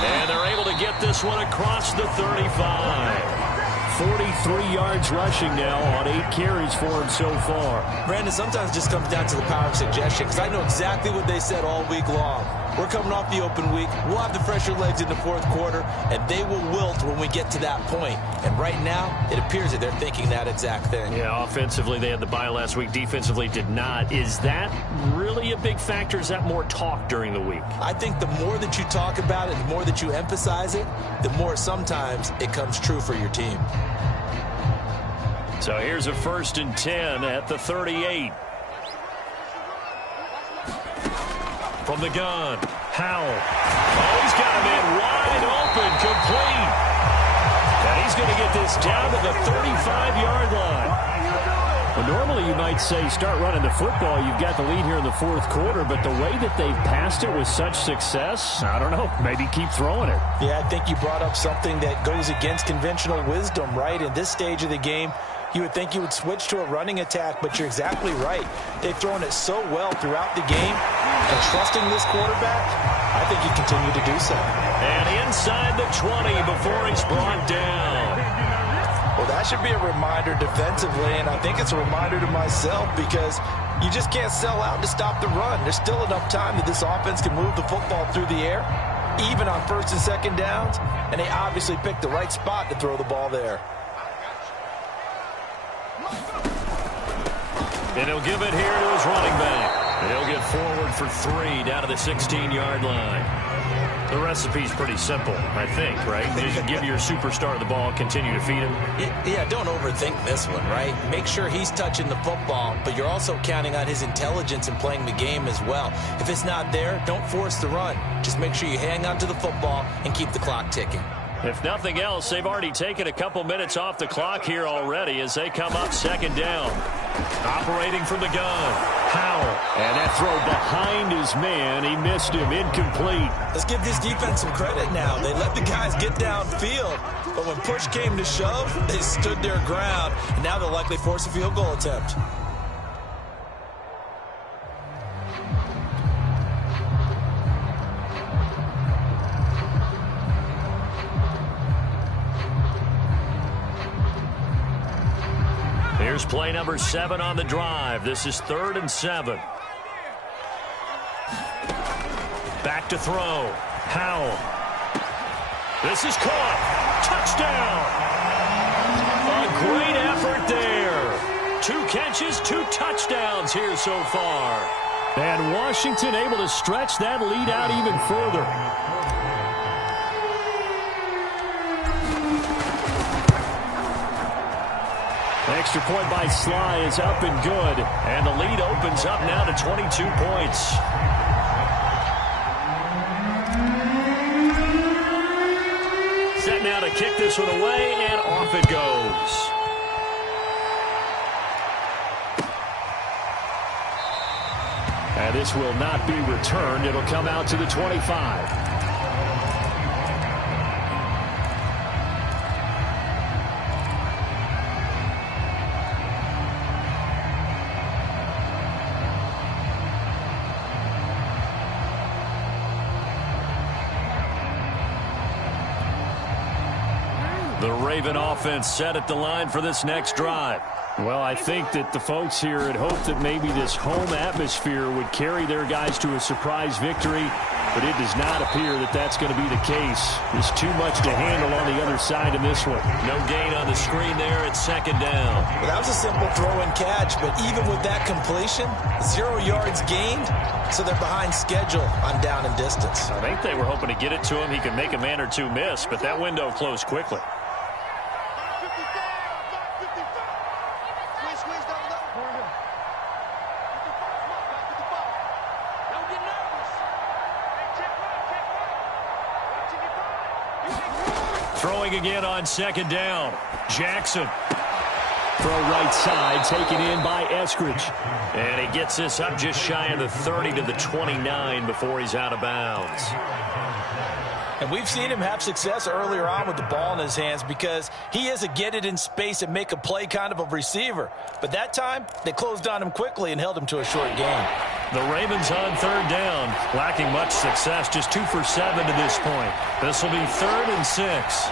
And they're able to get this one across the 35. 43 yards rushing now on 8 carries for him so far. Brandon, sometimes it just comes down to the power of suggestion, because I know exactly what they said all week long. We're coming off the open week. We'll have the fresher legs in the 4th quarter, and they will wilt when we get to that point. And right now, it appears that they're thinking that exact thing. Yeah, offensively, they had the bye last week. Defensively, did not. Is that really a big factor? Is that more talk during the week? I think the more that you talk about it, the more that you emphasize it, the more sometimes it comes true for your team. So here's a 1st and 10 at the 38. From the gun, Howell. Oh, he's got him in wide open, complete. And he's going to get this down to the 35-yard line. Well, normally you might say start running the football. You've got the lead here in the 4th quarter, but the way that they've passed it with such success, I don't know, maybe keep throwing it. Yeah, I think you brought up something that goes against conventional wisdom, right? In this stage of the game, you would think you would switch to a running attack, but you're exactly right. They've thrown it so well throughout the game, and trusting this quarterback, I think you continue to do so. And inside the 20 before he's brought down. Well, that should be a reminder defensively, and I think it's a reminder to myself, because you just can't sell out to stop the run. There's still enough time that this offense can move the football through the air, even on 1st and 2nd downs, and they obviously picked the right spot to throw the ball there. And he'll give it here to his running back. And he'll get forward for 3 down to the 16-yard line. The recipe's pretty simple, I think, right? You just give your superstar the ball, continue to feed him. Yeah, don't overthink this one, right? Make sure he's touching the football, but you're also counting on his intelligence in playing the game as well. If it's not there, don't force the run. Just make sure you hang on to the football and keep the clock ticking. If nothing else, they've already taken a couple minutes off the clock here already as they come up 2nd down. Operating from the gun, Howell. And that throw behind his man. He missed him, incomplete. Let's give this defense some credit now. They let the guys get downfield, but when push came to shove, they stood their ground, and now they'll likely force a field goal attempt. Here's play number 7 on the drive. This is 3rd and 7. Back to throw. Howell. This is caught. Touchdown. A great effort there. 2 catches, 2 touchdowns here so far. And Washington able to stretch that lead out even further. Extra point by Sly is up and good. And the lead opens up now to 22 points. Set now to kick this one away, and off it goes. And this will not be returned. It'll come out to the 25. The Raven offense set at the line for this next drive. Well, I think that the folks here had hoped that maybe this home atmosphere would carry their guys to a surprise victory, but it does not appear that that's going to be the case. There's too much to handle on the other side in this one. No gain on the screen there at 2nd down. Well, that was a simple throw and catch, but even with that completion, 0 yards gained, so they're behind schedule on down and distance. I think they were hoping to get it to him. He could make a man or two miss, but that window closed quickly. Throwing again on second down. Jackson. Throw right side, taken in by Eskridge. And he gets this up just shy of the 30 to the 29 before he's out of bounds. And we've seen him have success earlier on with the ball in his hands because he is a get it in space and make a play kind of a receiver. But that time, they closed on him quickly and held him to a short gain. The Ravens on third down, lacking much success, just 2 for 7 to this point. This will be 3rd and 6.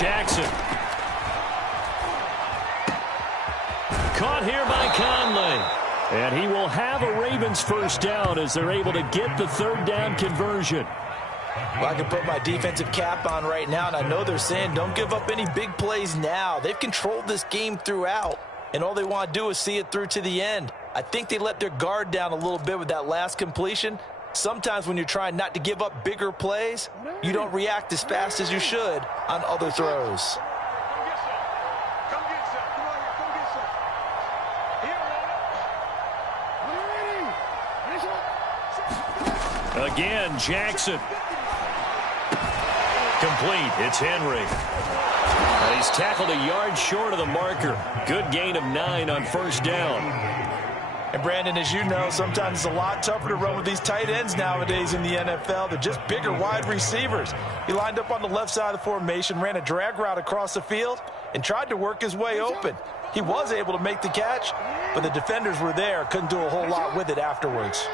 Jackson. Caught here by Conley. And he will have a Ravens first down as they're able to get the third down conversion. Well, I can put my defensive cap on right now, and I know they're saying don't give up any big plays now. They've controlled this game throughout, and all they want to do is see it through to the end. I think they let their guard down a little bit with that last completion. Sometimes when you're trying not to give up bigger plays, you don't react as fast as you should on other throws. Again, Jackson. Complete. It's Henry. And he's tackled a yard short of the marker. Good gain of 9 on first down. And Brandon, as you know, sometimes it's a lot tougher to run with these tight ends nowadays in the NFL. They're just bigger wide receivers. He lined up on the left side of the formation, ran a drag route across the field, and tried to work his way open. He was able to make the catch, but the defenders were there, couldn't do a whole lot with it afterwards.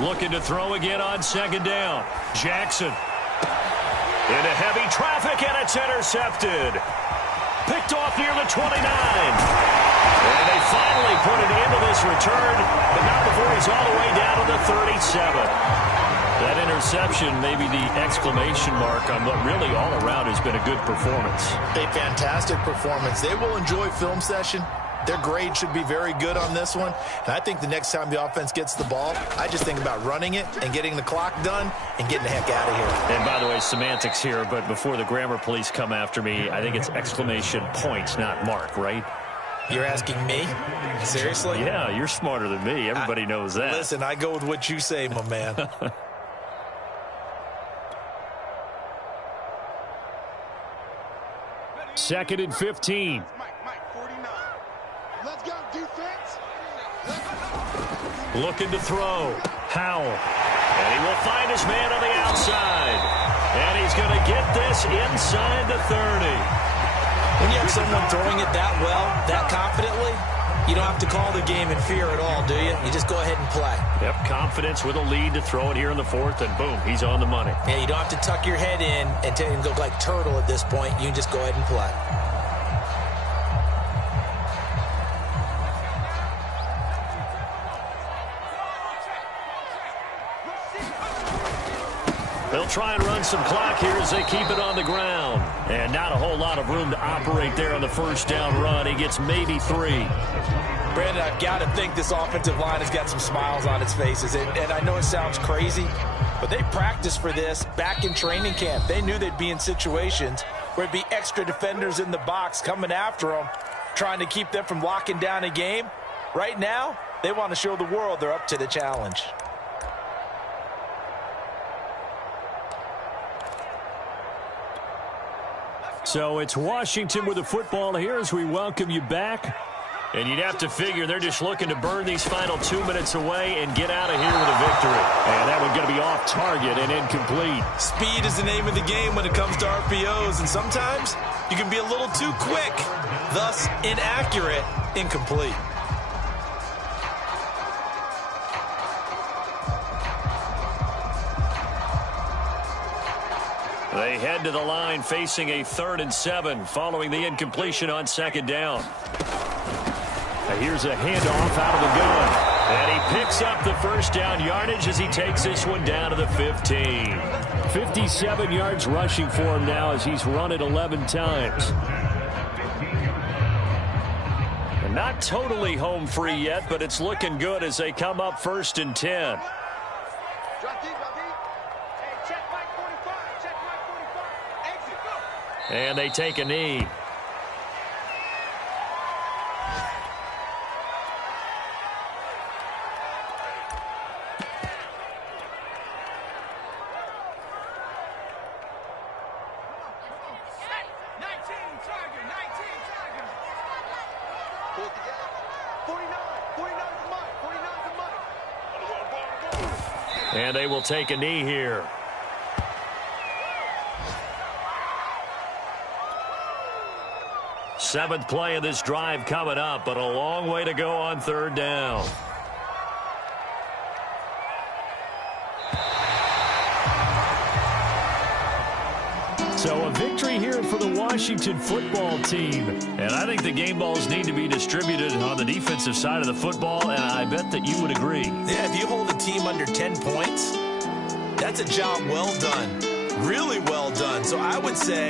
Looking to throw again on second down. Jackson. Into heavy traffic, and it's intercepted. Picked off near the 29. And they finally put it into this return, but not before he's all the way down to the 37. That interception, maybe the exclamation mark on what really all around has been a good performance. A fantastic performance. They will enjoy film session. Their grade should be very good on this one. And I think the next time the offense gets the ball, I just think about running it and getting the clock done and getting the heck out of here. And by the way, semantics here, but before the grammar police come after me, I think it's exclamation points, not mark, right? You're asking me? Seriously? Yeah, you're smarter than me. Everybody knows that. Listen, I go with what you say, my man. Second and 15. Let's go, defense. Looking to throw. Howell. And he will find his man on the outside. And he's going to get this inside the 30. When you have someone throwing it that well, that confidently, you don't have to call the game in fear at all, do you? You just go ahead and play. Yep, confidence with a lead to throw it here in the 4th, and boom, he's on the money. Yeah, you don't have to tuck your head in and go like turtle at this point. You can just go ahead and play. They'll try and run some clock here as they keep it on the ground. And not a whole lot of room to operate there on the first down run. He gets maybe 3. Brandon, I've got to think this offensive line has got some smiles on its faces. And I know it sounds crazy, but they practiced for this back in training camp. They knew they'd be in situations where it'd be extra defenders in the box coming after them, trying to keep them from locking down a game. Right now, they want to show the world they're up to the challenge. So it's Washington with the football here as we welcome you back. And you'd have to figure they're just looking to burn these final 2 minutes away and get out of here with a victory. And that one's going to be off target and incomplete. Speed is the name of the game when it comes to RPOs, and sometimes you can be a little too quick, thus inaccurate, incomplete. They head to the line facing a 3rd and 7 following the incompletion on second down. Now here's a handoff out of the gun. And he picks up the first down yardage as he takes this one down to the 15. 57 yards rushing for him now as he's run it 11 times. And not totally home free yet, but it's looking good as they come up 1st and 10. And they take a knee. And they will take a knee here. Seventh play of this drive coming up, but a long way to go on third down. So a victory here for the Washington football team. And I think the game balls need to be distributed on the defensive side of the football, and I bet that you would agree. Yeah, if you hold a team under 10 points, that's a job well done. Really well done. So I would say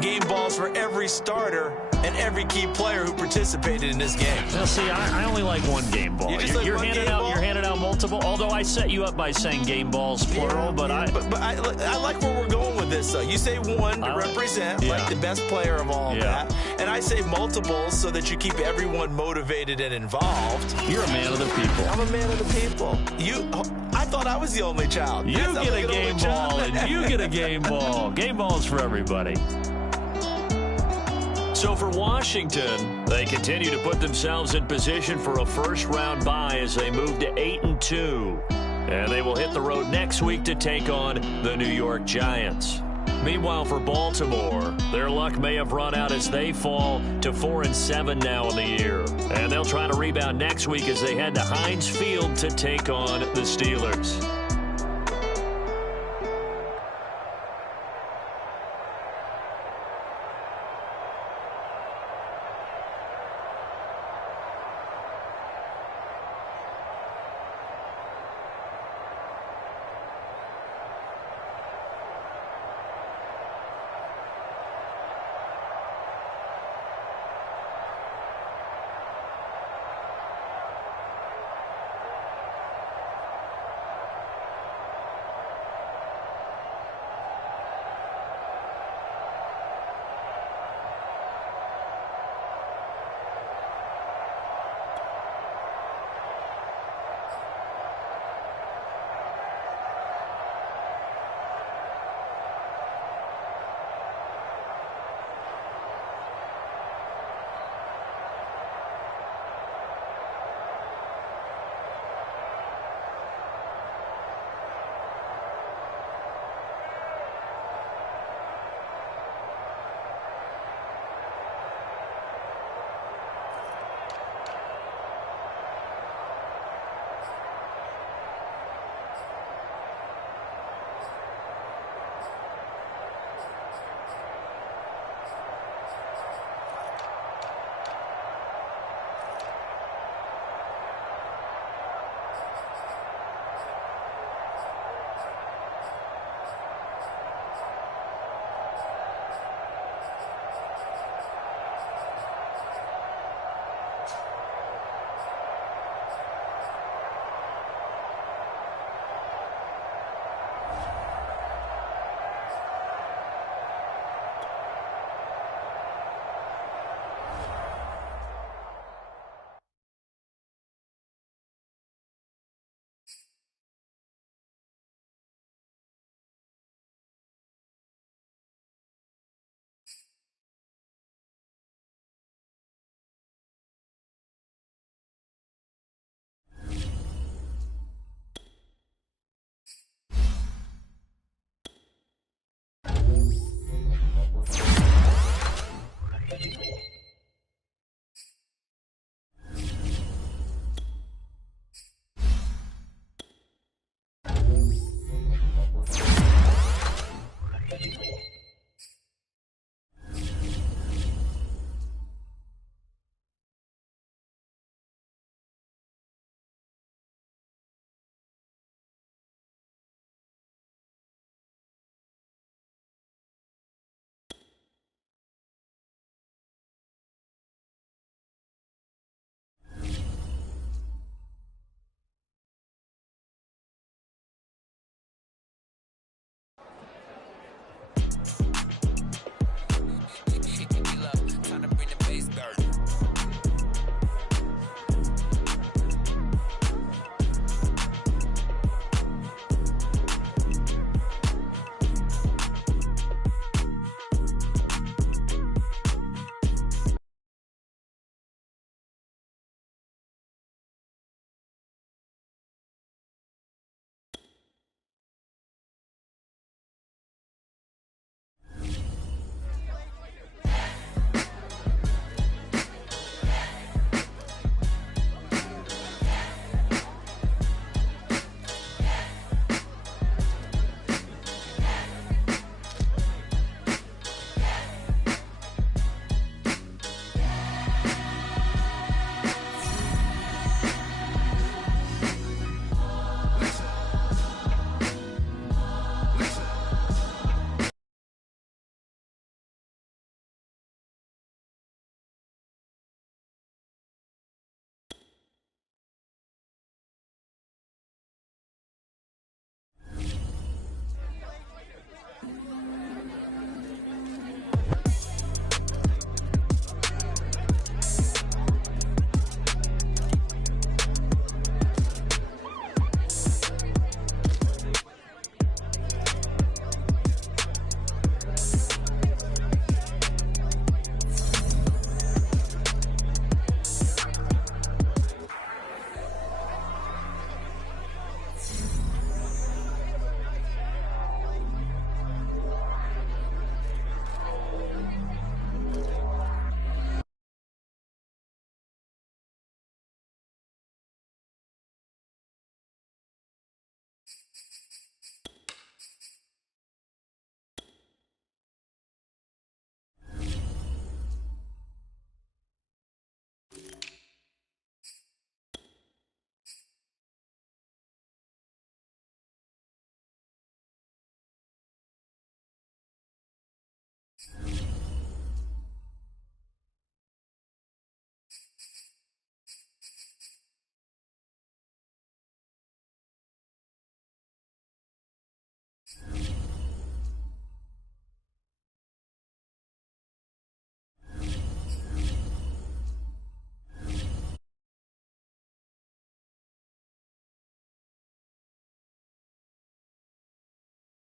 game balls for every starter and every key player who participated in this game. Now, see, I only like one game ball. You're handing out multiple, although I set you up by saying game balls, plural, but I like where we're going with this, though. You say one to represent, like the best player of all that, and I say multiples so that you keep everyone motivated and involved. You're a man of the people. I'm a man of the people. I thought I was the only child. You get a game ball, and you get a game ball. Game balls for everybody. So for Washington, they continue to put themselves in position for a first-round bye as they move to 8-2. And they will hit the road next week to take on the New York Giants. Meanwhile, for Baltimore, their luck may have run out as they fall to 4-7 now in the year. And they'll try to rebound next week as they head to Heinz Field to take on the Steelers.